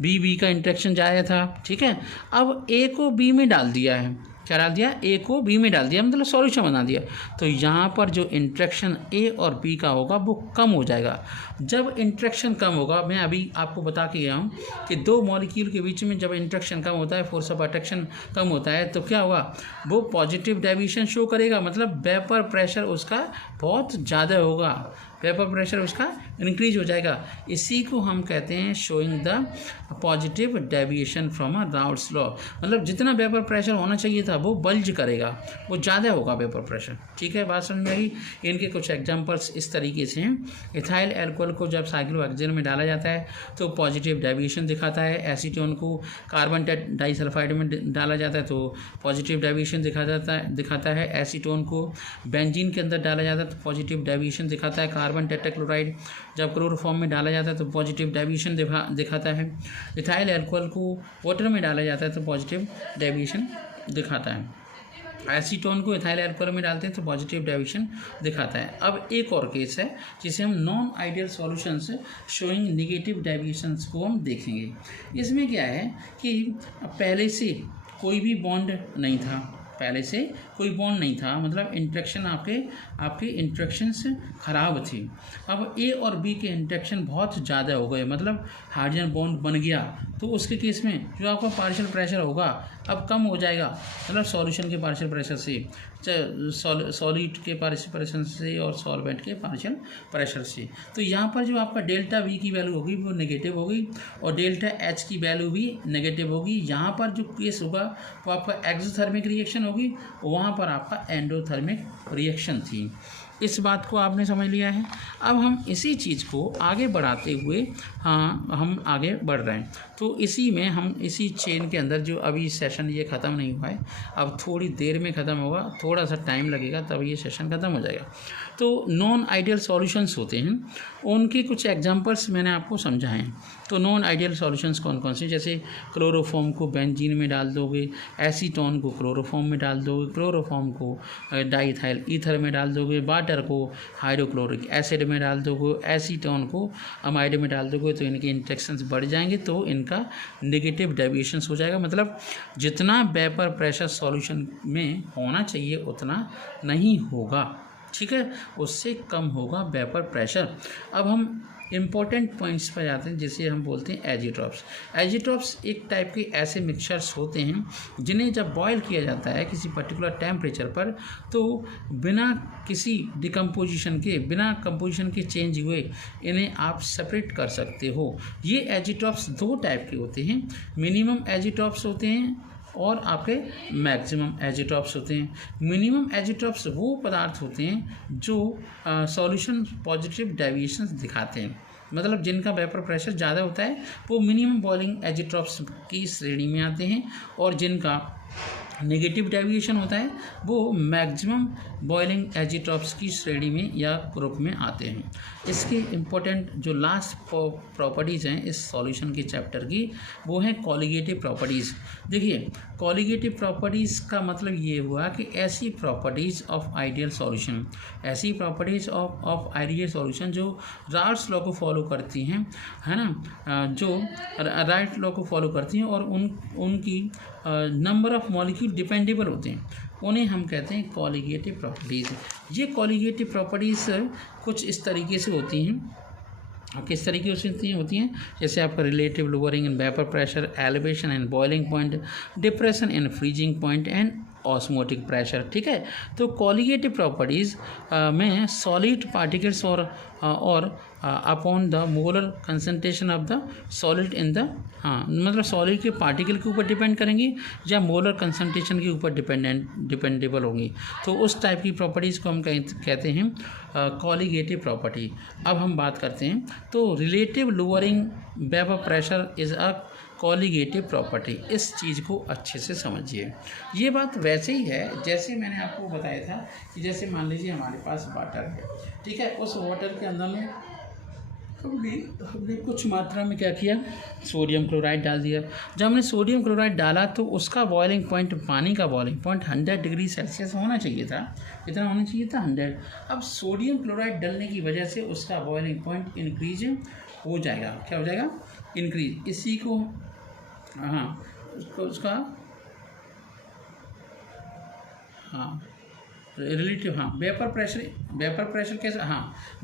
बी का इंट्रैक्शन ज़्यादा था, ठीक है। अब ए को बी में डाल दिया है, क्या डाल दिया, ए को बी में डाल दिया, मतलब सॉल्यूशन बना दिया। तो यहाँ पर जो इंट्रैक्शन ए और बी का होगा वो कम हो जाएगा। जब इंट्रैक्शन कम होगा, मैं अभी आपको बता के गया हूँ कि दो मॉलिक्यूल के बीच में जब इंट्रैक्शन कम होता है, फोर्स ऑफ अट्रैक्शन कम होता है, तो क्या होगा, वो पॉजिटिव डेविएशन शो करेगा, मतलब वेपर प्रेशर उसका बहुत ज़्यादा होगा, वेपर प्रेशर उसका इंक्रीज हो जाएगा। इसी को हम कहते हैं showing the positive deviation from a routes law. मतलब जितना वेपर प्रेशर होना चाहिए था वो बल्ज करेगा, वो ज़्यादा होगा वेपर प्रेशर, ठीक है। बात समझ में आई। इनके कुछ एग्जांपल्स इस तरीके से हैं। इथाइल एल्कोहल को जब साइक्लोहेक्सेन में डाला जाता है तो पॉजिटिव डेविएशन दिखाता है। एसीटोन को कार्बन डाइसल्फाइड में डाला जाता है तो पॉजिटिव डेविएशन दिखाता है। एसीटोन को बेंजीन के अंदर डाला जाता है तो पॉजिटिव डेविएशन दिखाता है। कार्बन टेट्राक्लोराइड जब क्लोरोफॉर्म में डाला जाता है तो पॉजिटिव डेविएशन दिखाता है। इथाइल एल्कोहल को वाटर में डाला जाता है तो पॉजिटिव डेविएशन दिखाता है। एसीटोन को इथाइल एल्कोहल में डालते हैं तो पॉजिटिव डेविएशन दिखाता है। अब एक और केस है जिसे हम non ideal solutions showing negative deviations को हम देखेंगे। इसमें क्या है कि पहले से कोई भी बॉन्ड नहीं था, पहले से कोई बॉन्ड नहीं था, मतलब इंट्रैक्शन आपके इंट्रैक्शंस खराब थे। अब ए और बी के इंट्रैक्शन बहुत ज़्यादा हो गए, मतलब हाइड्रोजन बॉन्ड बन गया, तो उसके केस में जो आपका पार्शियल प्रेशर होगा अब कम हो जाएगा, मतलब सॉल्यूशन के पार्शियल प्रेशर से, सॉलिड के पार्शियल प्रेशर से और सॉल्वेंट के पार्शियल प्रेशर से। तो यहाँ पर जो आपका डेल्टा वी की वैल्यू होगी वो नेगेटिव होगी और डेल्टा एच की वैल्यू भी नेगेटिव होगी। यहाँ पर जो केस होगा वो आपका एक्सोथर्मिक रिएक्शन होगी, वहाँ पर आपका एंडोथर्मिक रिएक्शन थी। इस बात को आपने समझ लिया है। अब हम इसी चीज़ को आगे बढ़ाते हुए हम आगे बढ़ रहे हैं। तो इसी में हम इसी चेन के अंदर जो अभी सेशन ये ख़त्म नहीं हुआ है, अब थोड़ी देर में ख़त्म होगा, थोड़ा सा टाइम लगेगा तब ये सेशन ख़त्म हो जाएगा। तो नॉन आइडियल सॉल्यूशंस होते हैं, उनके कुछ एग्जांपल्स मैंने आपको समझाए हैं। तो नॉन आइडियल सॉल्यूशंस कौन कौन से, जैसे क्लोरोफॉर्म को बेंजीन में डाल दोगे, एसीटोन को क्लोरोफॉर्म में डाल दोगे, क्लोरोफॉर्म को डाइथाइल ईथर में डाल दोगे, वाटर को हाइड्रोक्लोरिक एसिड में डाल दोगे, एसीटोन को अमाइड में डाल दोगे, तो इनके इंट्रैक्शंस बढ़ जाएंगे, तो इनका नेगेटिव डेविएशंस हो जाएगा। मतलब जितना वेपर प्रेशर सॉल्यूशन में होना चाहिए उतना नहीं होगा, ठीक है, उससे कम होगा वेपर प्रेशर। अब हम इम्पोर्टेंट पॉइंट्स पर जाते हैं, जिसे हम बोलते हैं एजिट्रॉप्स। एजिट्रॉप्स एक टाइप के ऐसे मिक्सचर्स होते हैं जिन्हें जब बॉयल किया जाता है किसी पर्टिकुलर टेम्परेचर पर, तो बिना किसी डिकम्पोजिशन के, बिना कंपोजिशन के चेंज हुए इन्हें आप सेपरेट कर सकते हो। ये एजिट्रॉप्स दो टाइप के होते हैं, मिनिमम एजिट्रॉप्स होते हैं और आपके मैक्सिमम एजिट्रॉप्स होते हैं। मिनिमम एजिट्रॉप्स वो पदार्थ होते हैं जो सॉल्यूशन पॉजिटिव डेविएशंस दिखाते हैं, मतलब जिनका वेपर प्रेशर ज़्यादा होता है वो मिनिमम बॉइलिंग एजिट्रॉप्स की श्रेणी में आते हैं, और जिनका नेगेटिव डेविएशन होता है वो मैक्सिमम बॉइलिंग एजिट्रॉप्स की श्रेणी में या ग्रुप में आते हैं। इसके इम्पोर्टेंट जो लास्ट प्रॉपर्टीज़ हैं इस सॉल्यूशन के चैप्टर की वो हैं कॉलिगेटिव प्रॉपर्टीज़। देखिए कॉलिगेटिव प्रॉपर्टीज़ का मतलब ये हुआ कि ऐसी प्रॉपर्टीज़ ऑफ आइडियल सॉल्यूशन, ऐसी प्रॉपर्टीज़ ऑफ आइडियल सॉल्यूशन जो राल्स लॉ को फॉलो करती हैं, है ना, जो राइट लॉ को फॉलो करती हैं और उनकी नंबर ऑफ मॉलिक्यूल डिपेंडेबल होते हैं, उन्हें हम कहते हैं कॉलिगेटिव प्रॉपर्टीज़। ये कॉलिगेटिव प्रॉपर्टीज़ कुछ इस तरीके से होती हैं। किस तरीके से होती हैं? जैसे आपका relative lowering in vapour pressure, elevation and boiling point, depression in freezing point and osmotic pressure. ठीक है, तो कॉलिगेटिव प्रॉपर्टीज़ में सॉलिड पार्टिकल्स और upon the molar concentration of the solid in the, मतलब सॉलिड के पार्टिकल के ऊपर depend करेंगी या मोलर कंसंट्रेशन के ऊपर डिपेंडेबल होंगी। तो उस टाइप की प्रॉपर्टीज़ को हम कहते हैं कॉलिगेटिव प्रॉपर्टी। अब हम बात करते हैं तो relative lowering vapour pressure is a colligative property. इस चीज़ को अच्छे से समझिए। ये बात वैसे ही है जैसे मैंने आपको बताया था कि जैसे मान लीजिए हमारे पास वाटर है, ठीक है, उस वाटर के अंदर में हमने कुछ मात्रा में क्या किया, सोडियम क्लोराइड डाल दिया। जब हमने सोडियम क्लोराइड डाला तो उसका बॉइलिंग पॉइंट, पानी का बॉइलिंग पॉइंट 100 डिग्री सेल्सियस होना चाहिए था। कितना होना चाहिए था? 100। अब सोडियम क्लोराइड डलने की वजह से उसका बॉइलिंग पॉइंट इंक्रीज हो जाएगा। क्या हो जाएगा? इंक्रीज। इसी को उसका रिलेटिव वेपर प्रेशर कैसे,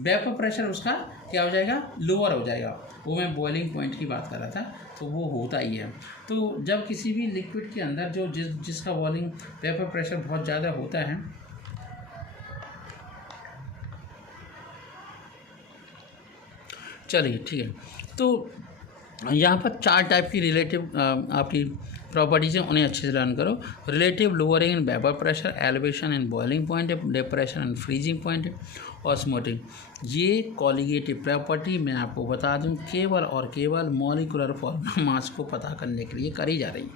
वेपर प्रेशर उसका क्या हो जाएगा? लोअर हो जाएगा। वो मैं बॉइलिंग पॉइंट की बात कर रहा था, तो वो होता ही है। तो जब किसी भी लिक्विड के अंदर जो जिसका बॉइलिंग वेपर प्रेशर बहुत ज़्यादा होता है, चलिए ठीक है, तो यहाँ पर 4 टाइप की रिलेटिव आपकी प्रॉपर्टीज़ हैं, उन्हें अच्छे से लर्न करो। Relative lowering in vapour pressure, elevation and boiling point, depression and freezing point, osmotic. ये कॉलिगेटिव प्रॉपर्टी मैं आपको बता दूं केवल और केवल मॉलिक्यूलर फॉर्मूला मास को पता करने के लिए करी जा रही है,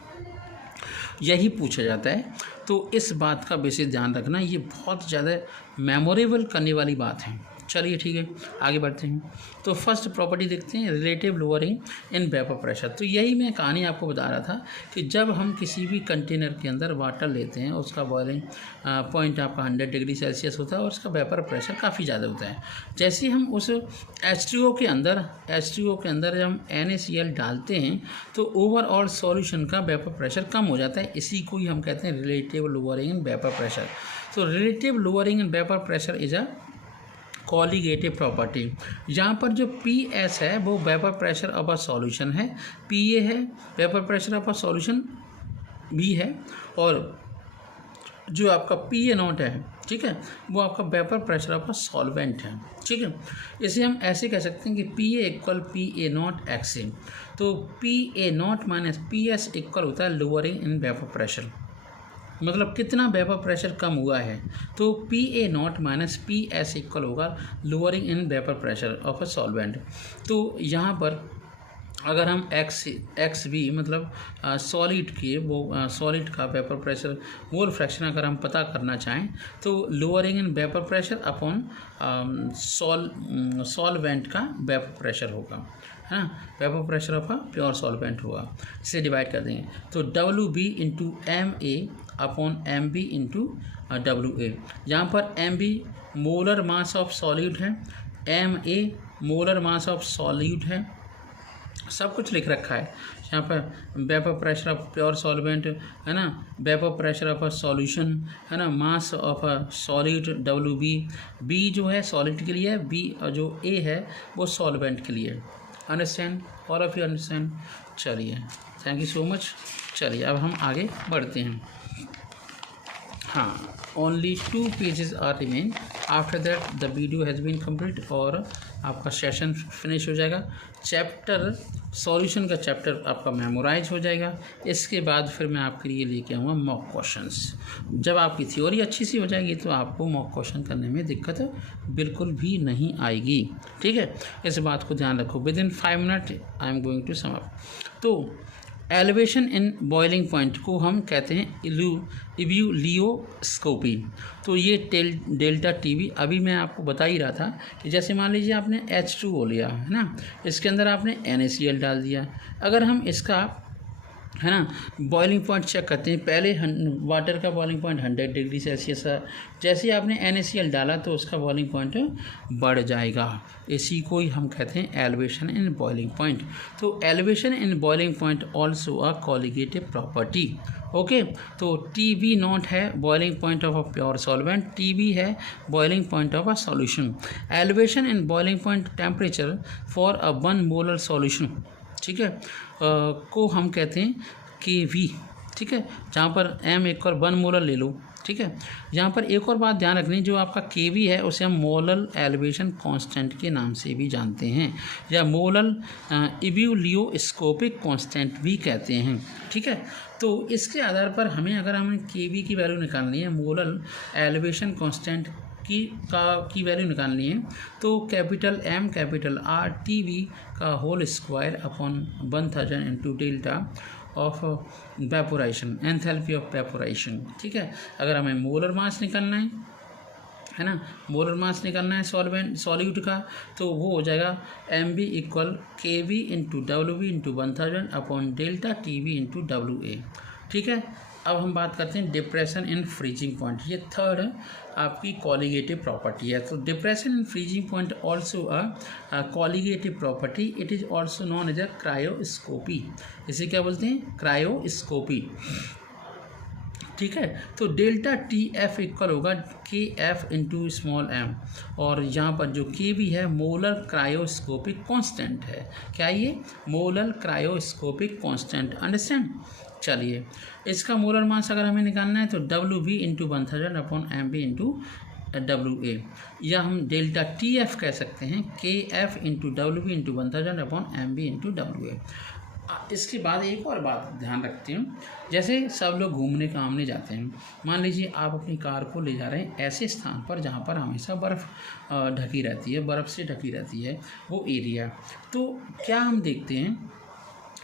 यही पूछा जाता है। तो इस बात का विशेष ध्यान रखना, ये बहुत ज़्यादा मेमोरेबल करने वाली बात है। चलिए ठीक है, आगे बढ़ते हैं। तो फर्स्ट प्रॉपर्टी देखते हैं, relative lowering in vapour pressure. तो यही मैं कहानी आपको बता रहा था कि जब हम किसी भी कंटेनर के अंदर वाटर लेते हैं, उसका बॉइलिंग पॉइंट आपका 100 डिग्री सेल्सियस होता है और उसका वेपर प्रेशर काफ़ी ज़्यादा होता है। जैसे हम उस H2O के अंदर जब हम NaCl डालते हैं तो ओवरऑल सॉल्यूशन का वेपर प्रेशर कम हो जाता है। इसी को ही हम कहते हैं relative lowering in vapour pressure. तो relative lowering in vapour pressure is a colligative property. यहाँ पर जो PS है वो vapour pressure of a solution है, PA है vapour pressure of a solution भी है, और जो आपका PA0 है, ठीक है, वो आपका vapour pressure of a solvent है। ठीक है, इसे हम ऐसे कह सकते हैं कि PA इक्वल PA0 XA। तो PA0 माइनस PS इक्वल होता है लोअरिंग इन वेपर प्रेशर, मतलब कितना वेपर प्रेशर कम हुआ है। तो PA0 माइनस PS इक्वल होगा lowering in vapour pressure of a solvent. तो यहाँ पर अगर हम XV मतलब सॉलिड के वो सॉलिड का वेपर प्रेशर मोल फ्रैक्शन अगर हम पता करना चाहें तो lowering in vapour pressure upon solvent का वेपर प्रेशर होगा, है ना, vapour pressure of a pure solvent होगा। इसे डिवाइड कर देंगे तो WB into MA upon MB into WA। यहाँ पर MB molar mass of solid है, MA molar mass of solid है, सब कुछ लिख रखा है यहाँ पर। Vapour pressure of pure solvent है ना, vapour pressure of a solution है ना, mass of a solid WB। B जो है सॉलिड के लिए है, B और जो A है वो सॉल्वेंट के लिए है। Understand? All of you understand? चलिए, थैंक यू सो मच। चलिए अब हम आगे बढ़ते हैं। हाँ, only 2 pages are remain, after that the video has been complete और आपका सेशन फिनिश हो जाएगा। चैप्टर सॉल्यूशन का चैप्टर आपका मेमोराइज हो जाएगा। इसके बाद फिर मैं आपके लिए लेके आऊँगा मॉक क्वेश्चंस। जब आपकी थ्योरी अच्छी सी हो जाएगी तो आपको मॉक क्वेश्चन करने में दिक्कत बिल्कुल भी नहीं आएगी। ठीक है, इस बात को ध्यान रखो। Within 5 minute I am going to sum up. तो एलिवेशन इन बॉइलिंग पॉइंट को हम कहते हैं इब्यूलियोस्कोपी। तो ये डेल्टा टीवी अभी मैं आपको बता ही रहा था कि जैसे मान लीजिए आपने H2O लिया है ना, इसके अंदर आपने NaCl डाल दिया। अगर हम इसका है ना बॉइलिंग पॉइंट चेक करते हैं, पहले वाटर का बॉइलिंग पॉइंट 100 डिग्री सेल्सियस है, जैसे ही आपने NaCl डाला तो उसका बॉइलिंग पॉइंट बढ़ जाएगा। इसी को ही हम कहते हैं एलिवेशन इन बॉइलिंग पॉइंट। तो elevation in boiling point also a colligative property. Okay, तो TB नॉट है boiling point of a pure solvent, TB है boiling point of a solution. Elevation in boiling point temperature for a 1 molar solution, ठीक है, को हम कहते हैं KV, ठीक है, जहाँ पर M एक और 1 मोलर ले लो, ठीक है। यहाँ पर एक और बात ध्यान रखनी, जो आपका KV है उसे हम मोलर एलिवेशन कांस्टेंट के नाम से भी जानते हैं, या मोलर इब्यूलियोस्कोपिक कांस्टेंट भी कहते हैं, ठीक है। तो इसके आधार पर अगर हमें KV की वैल्यू निकालनी है, मोलर एलिवेशन कांस्टेंट की वैल्यू निकालनी है, तो capital M capital R TB का whole square upon 1000 into delta of vaporization, enthalpy of vaporization, ठीक है। अगर हमें मोलर मास निकालना है ना, मोलर मास निकालना है सॉल्यूट का, तो वो हो जाएगा MB equal KV into WB into 1000 upon delta TB into WA, ठीक है। अब हम बात करते हैं डिप्रेशन इन फ्रीजिंग पॉइंट, ये थर्ड आपकी कॉलिगेटिव प्रॉपर्टी है। तो depression in freezing point also a colligative property, it is also known as a cryoscopy. इसे क्या बोलते हैं? क्रायोस्कोपी, ठीक है। तो डेल्टा TF इक्वल होगा KF इंटू स्मॉल m, और यहाँ पर जो KB है मोलर क्रायोस्कोपिक कांस्टेंट है। क्या ये? Molar cryoscopic constant, understand. चलिए, इसका मोलर मास अगर हमें निकालना है तो WB into 1000 upon MB into WA, या हम डेल्टा TF कह सकते हैं KF into WB into 1000 upon MB into WA। इसके बाद एक और बात ध्यान रखते हैं, जैसे सब लोग घूमने घामने जाते हैं, मान लीजिए आप अपनी कार को ले जा रहे हैं ऐसे स्थान पर जहाँ पर हमेशा बर्फ़ ढकी रहती है, बर्फ़ से ढकी रहती है वो एरिया, तो क्या हम देखते हैं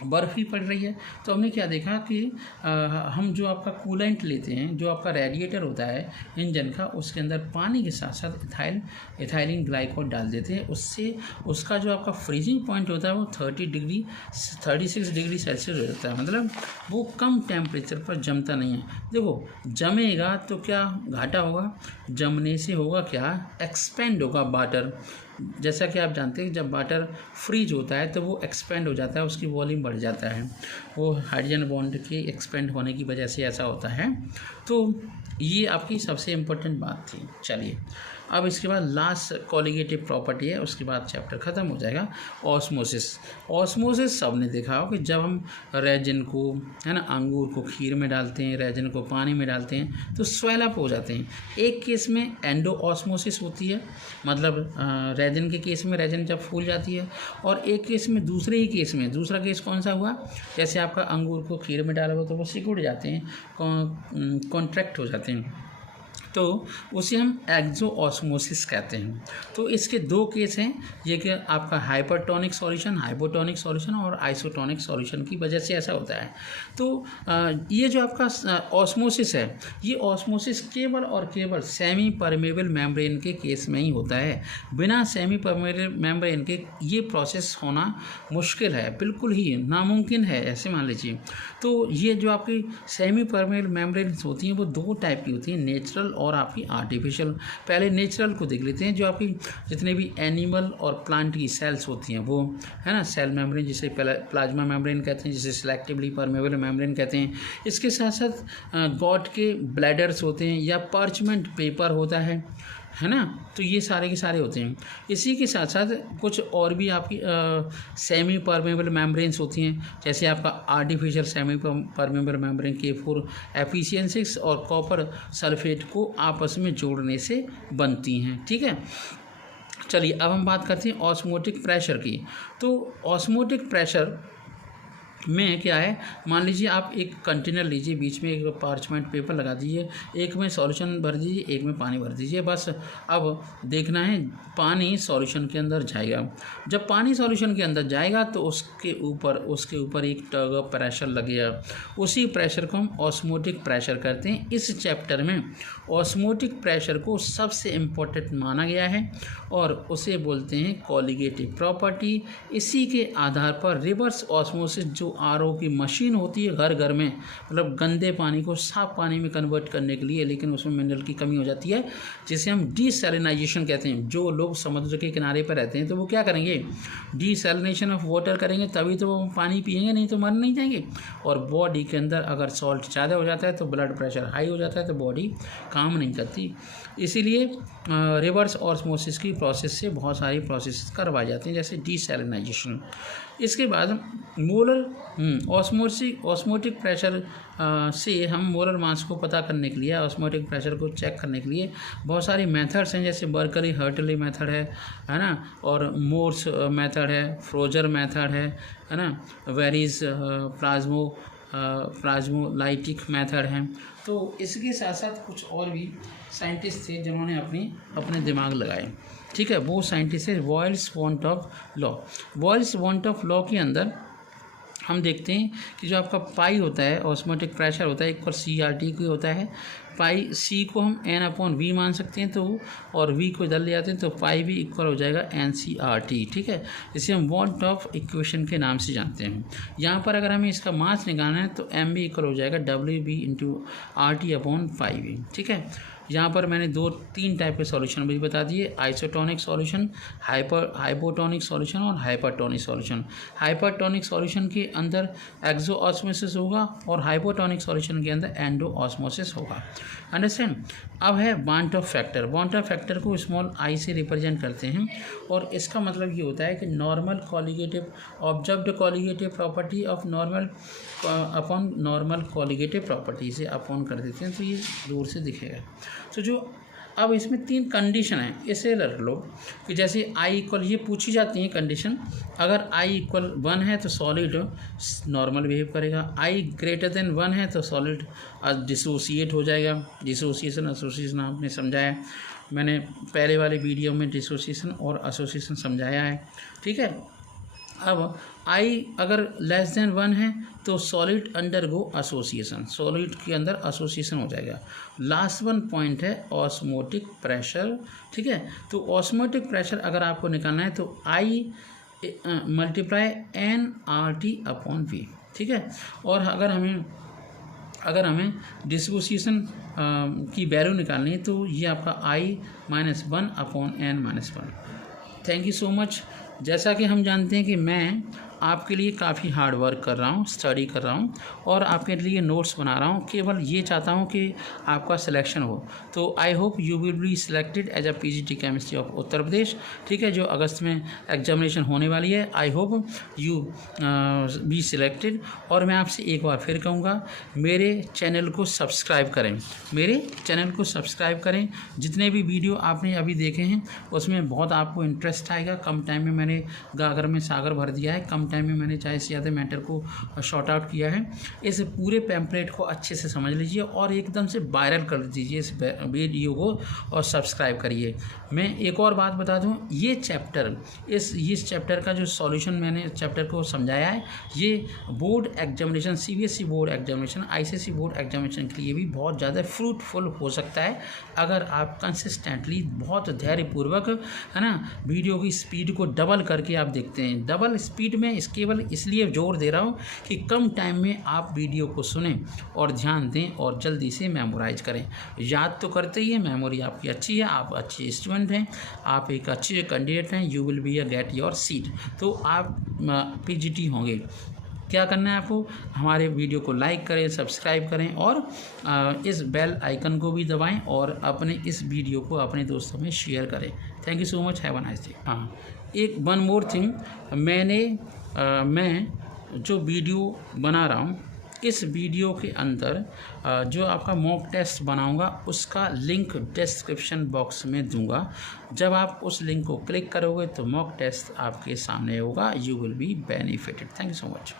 बर्फ़ ही पड़ रही है। तो हमने क्या देखा कि हम जो आपका कूलेंट लेते हैं, जो आपका रेडिएटर होता है इंजन का, उसके अंदर पानी के साथ साथ इथाइलिन ग्लाइकोल डाल देते हैं, उससे उसका जो आपका फ्रीजिंग पॉइंट होता है वो 36 डिग्री सेल्सियस हो जाता है, मतलब वो कम टेम्परेचर पर जमता नहीं है। देखो, जमेगा तो क्या घाटा होगा? जमने से होगा क्या? एक्सपेंड होगा वाटर। जैसा कि आप जानते हैं जब वाटर फ्रीज होता है तो वो एक्सपेंड हो जाता है, उसकी वॉल्यूम बढ़ जाता है, वो हाइड्रोजन बॉन्ड के एक्सपेंड होने की वजह से ऐसा होता है। तो ये आपकी सबसे इम्पोर्टेंट बात थी। चलिए, अब इसके बाद लास्ट कॉलिगेटिव प्रॉपर्टी है, उसके बाद चैप्टर ख़त्म हो जाएगा। ऑस्मोसिस सबने देखा हो कि जब हम रेजिन को, है ना, अंगूर को खीर में डालते हैं, रेजिन को पानी में डालते हैं तो स्वेल अप हो जाते हैं। एक केस में एंडो ऑस्मोसिस होती है, मतलब रेजिन के केस में रेजिन जब फूल जाती है, और एक केस में दूसरे ही केस में, दूसरा केस कौन सा हुआ? जैसे आपका अंगूर को खीर में डाला हुआ तो वो सिकुड़ जाते हैं, कॉन्ट्रैक्ट हो जाते हैं, तो उसे हम एक्सो ऑस्मोसिस कहते हैं। तो इसके दो केस हैं, ये कि आपका हाइपोटोनिक सॉल्यूशन और आइसोटोनिक सॉल्यूशन की वजह से ऐसा होता है। तो ये जो आपका ऑस्मोसिस है, ये ऑस्मोसिस केवल और केवल सेमी परमेबल मेम्ब्रेन के केस में ही होता है। बिना सेमी परमेबल मेम्ब्रेन के ये प्रोसेस होना मुश्किल है, बिल्कुल ही नामुमकिन है, ऐसे मान लीजिए। तो ये जो आपकी सेमी परमेबल मेम्ब्रेन्स होती हैं वो दो टाइप की होती हैं, नेचुरल और आपकी आर्टिफिशियल। पहले नेचुरल को देख लेते हैं, जो आपकी जितने भी एनिमल और प्लांट की सेल्स होती हैं वो, है ना, सेल मेम्ब्रेन, जिसे प्लाज्मा मेम्ब्रेन कहते हैं, जिसे सिलेक्टिवली परमेबल मेम्ब्रेन कहते हैं। इसके साथ साथ गॉट के ब्लैडर्स होते हैं, या पार्चमेंट पेपर होता है ना, तो ये सारे के सारे होते हैं। इसी के साथ साथ कुछ और भी आपकी सेमी परमेबल मेम्ब्रेन्स होती हैं, जैसे आपका artificial semi permeable membrane K4 एफिशिएंसिस और कॉपर सल्फेट को आपस में जोड़ने से बनती हैं, ठीक है। चलिए, अब हम बात करते हैं ऑस्मोटिक प्रेशर की। तो ऑस्मोटिक प्रेशर में क्या है, मान लीजिए आप एक कंटेनर लीजिए, बीच में एक पार्चमेंट पेपर लगा दीजिए, एक में सॉल्यूशन भर दीजिए, एक में पानी भर दीजिए। बस अब देखना है पानी सॉल्यूशन के अंदर जाएगा। जब पानी सॉल्यूशन के अंदर जाएगा तो उसके ऊपर एक टग ऑफ प्रेशर लगेगा। उसी प्रेशर को हम ऑस्मोटिक प्रेशर कहते हैं। इस चैप्टर में ऑस्मोटिक प्रेशर को सबसे इम्पोर्टेंट माना गया है और उसे बोलते हैं कॉलिगेटिव प्रॉपर्टी। इसी के आधार पर रिवर्स ऑस्मोसिस जो आरओ की मशीन होती है घर घर में, मतलब गंदे पानी को साफ पानी में कन्वर्ट करने के लिए, लेकिन उसमें मिनरल की कमी हो जाती है, जिसे हम डीसैलिनाइजेशन कहते हैं। जो लोग समुद्र के किनारे पर रहते हैं तो वो क्या करेंगे, डीसैलिनेशन ऑफ वाटर करेंगे, तभी तो वो पानी पिएंगे, नहीं तो मर नहीं जाएंगे। और बॉडी के अंदर अगर सॉल्ट ज़्यादा हो जाता है तो ब्लड प्रेशर हाई हो जाता है, तो बॉडी काम नहीं करती। इसीलिए रिवर्स ऑस्मोसिस की प्रोसेस से बहुत सारी प्रोसेस करवाई जाती हैं, जैसे डीसैलिनाइजेशन। इसके बाद मोलर ऑस्मोटिक प्रेशर से हम मोलर मास को पता करने के लिए, ऑस्मोटिक प्रेशर को चेक करने के लिए बहुत सारी मेथड्स हैं, जैसे बर्कली हर्टली मेथड है ना, और मोर्स मेथड है, फ्रोजर मेथड है ना, वेरीज प्लाज्मोलाइटिक मेथड है। तो इसके साथ साथ कुछ और भी साइंटिस्ट थे जिन्होंने अपने दिमाग लगाए। ठीक है, वो साइंटिस्ट है vials want of law. Vials want of law के अंदर हम देखते हैं कि जो आपका पाई होता है, ऑस्मोटिक प्रेशर होता है, एक पर CRT की होता है। पाई C को हम N/V मान सकते हैं, तो और V को इधर ले आते हैं तो पाई भी इक्वल हो जाएगा NCRT। ठीक है, इसे हम वॉन्ट ऑफ इक्वेशन के नाम से जानते हैं। यहाँ पर अगर हमें इसका मास निकालना है तो M भी इक्वल हो जाएगा WB × RT/5V। ठीक है, यहाँ पर मैंने 2-3 टाइप के सॉल्यूशन भी बता दिए, आइसोटोनिक सॉल्यूशन, हाइपोटोनिक सॉल्यूशन और हाइपरटोनिक सॉल्यूशन। हाइपरटोनिक सॉल्यूशन के अंदर एक्सो ऑस्मोसिस होगा और हाइपोटोनिक सॉल्यूशन के अंदर एंडो ऑस्मोसिस होगा। अंडरस्टैंड। अब है want of factor. Want of factor को स्मॉल आई से रिप्रेजेंट करते हैं और इसका मतलब ये होता है कि normal colligative observed colligative property of normal upon normal colligative property से अपॉन कर देते हैं, तो ये दूर से दिखेगा। तो जो अब इसमें 3 कंडीशन है, इसे रख लो कि जैसे I इक्वल, ये पूछी जाती है कंडीशन, अगर I इक्वल 1 है तो सॉलिड नॉर्मल बिहेव करेगा, I ग्रेटर देन 1 है तो सॉलिड डिसोसिएट हो जाएगा। डिसोसिएशन एसोसिएशन आपने समझाया, मैंने पहले वाले वीडियो में डिसोसिएशन और एसोसिएशन समझाया है। ठीक है, अब I अगर लेस देन 1 है तो सॉलिड अंडरगो एसोसिएशन, सॉलिड के अंदर एसोसिएशन हो जाएगा। लास्ट वन पॉइंट है ऑस्मोटिक प्रेशर। ठीक है, तो ऑस्मोटिक प्रेशर अगर आपको निकालना है तो I × nRT/V। ठीक है, और अगर हमें डिसोसिएशन की वैल्यू निकालनी है तो ये आपका I -1/n-1। Thank you so much. जैसा कि हम जानते हैं कि मैं आपके लिए काफ़ी हार्ड वर्क कर रहा हूँ, स्टडी कर रहा हूँ और आपके लिए नोट्स बना रहा हूँ, केवल ये चाहता हूँ कि आपका सिलेक्शन हो। तो I hope you will be selected as a PGT chemistry of Uttar Pradesh. ठीक है, जो अगस्त में एग्जामिनेशन होने वाली है, I hope you be selected. और मैं आपसे एक बार फिर कहूँगा, मेरे चैनल को सब्सक्राइब करें, मेरे चैनल को सब्सक्राइब करें। जितने भी वीडियो आपने अभी देखे हैं उसमें बहुत आपको इंटरेस्ट आएगा। कम टाइम में मैंने गागर में सागर भर दिया है, कम टाइम में मैंने चाहे से ज़्यादा मैटर को शॉर्ट आउट किया है। इस पूरे पैम्पलेट को अच्छे से समझ लीजिए और एकदम से वायरल कर दीजिए इस वीडियो को और सब्सक्राइब करिए। मैं एक और बात बता दूं, ये चैप्टर इस चैप्टर का जो सॉल्यूशन मैंने चैप्टर को समझाया है, ये board examination, CBSE board examination, ICSE board examination के लिए भी बहुत ज़्यादा फ्रूटफुल हो सकता है अगर आप कंसिस्टेंटली बहुत धैर्यपूर्वक, है ना, वीडियो की स्पीड को डबल करके आप देखते हैं। डबल स्पीड में इस केवल इसलिए जोर दे रहा हूँ कि कम टाइम में आप वीडियो को सुनें और ध्यान दें और जल्दी से मेमोराइज करें। याद तो करते ही है, मेमोरी आपकी अच्छी है, आप अच्छे स्टूडेंट हैं, आप एक अच्छे कैंडिडेट हैं, you will B get your seat, तो आप PGT होंगे। क्या करना है आपको, हमारे वीडियो को लाइक करें, सब्सक्राइब करें और इस बेल आइकन को भी दबाएं और अपने इस वीडियो को अपने दोस्तों में शेयर करें। Thank you so much, have a nice day. हाँ, एक वन मोर थिंग, मैं जो वीडियो बना रहा हूँ, इस वीडियो के अंदर जो आपका मॉक टेस्ट बनाऊंगा उसका लिंक डिस्क्रिप्शन बॉक्स में दूंगा। जब आप उस लिंक को क्लिक करोगे तो मॉक टेस्ट आपके सामने होगा, you will be benefited. Thank you so much.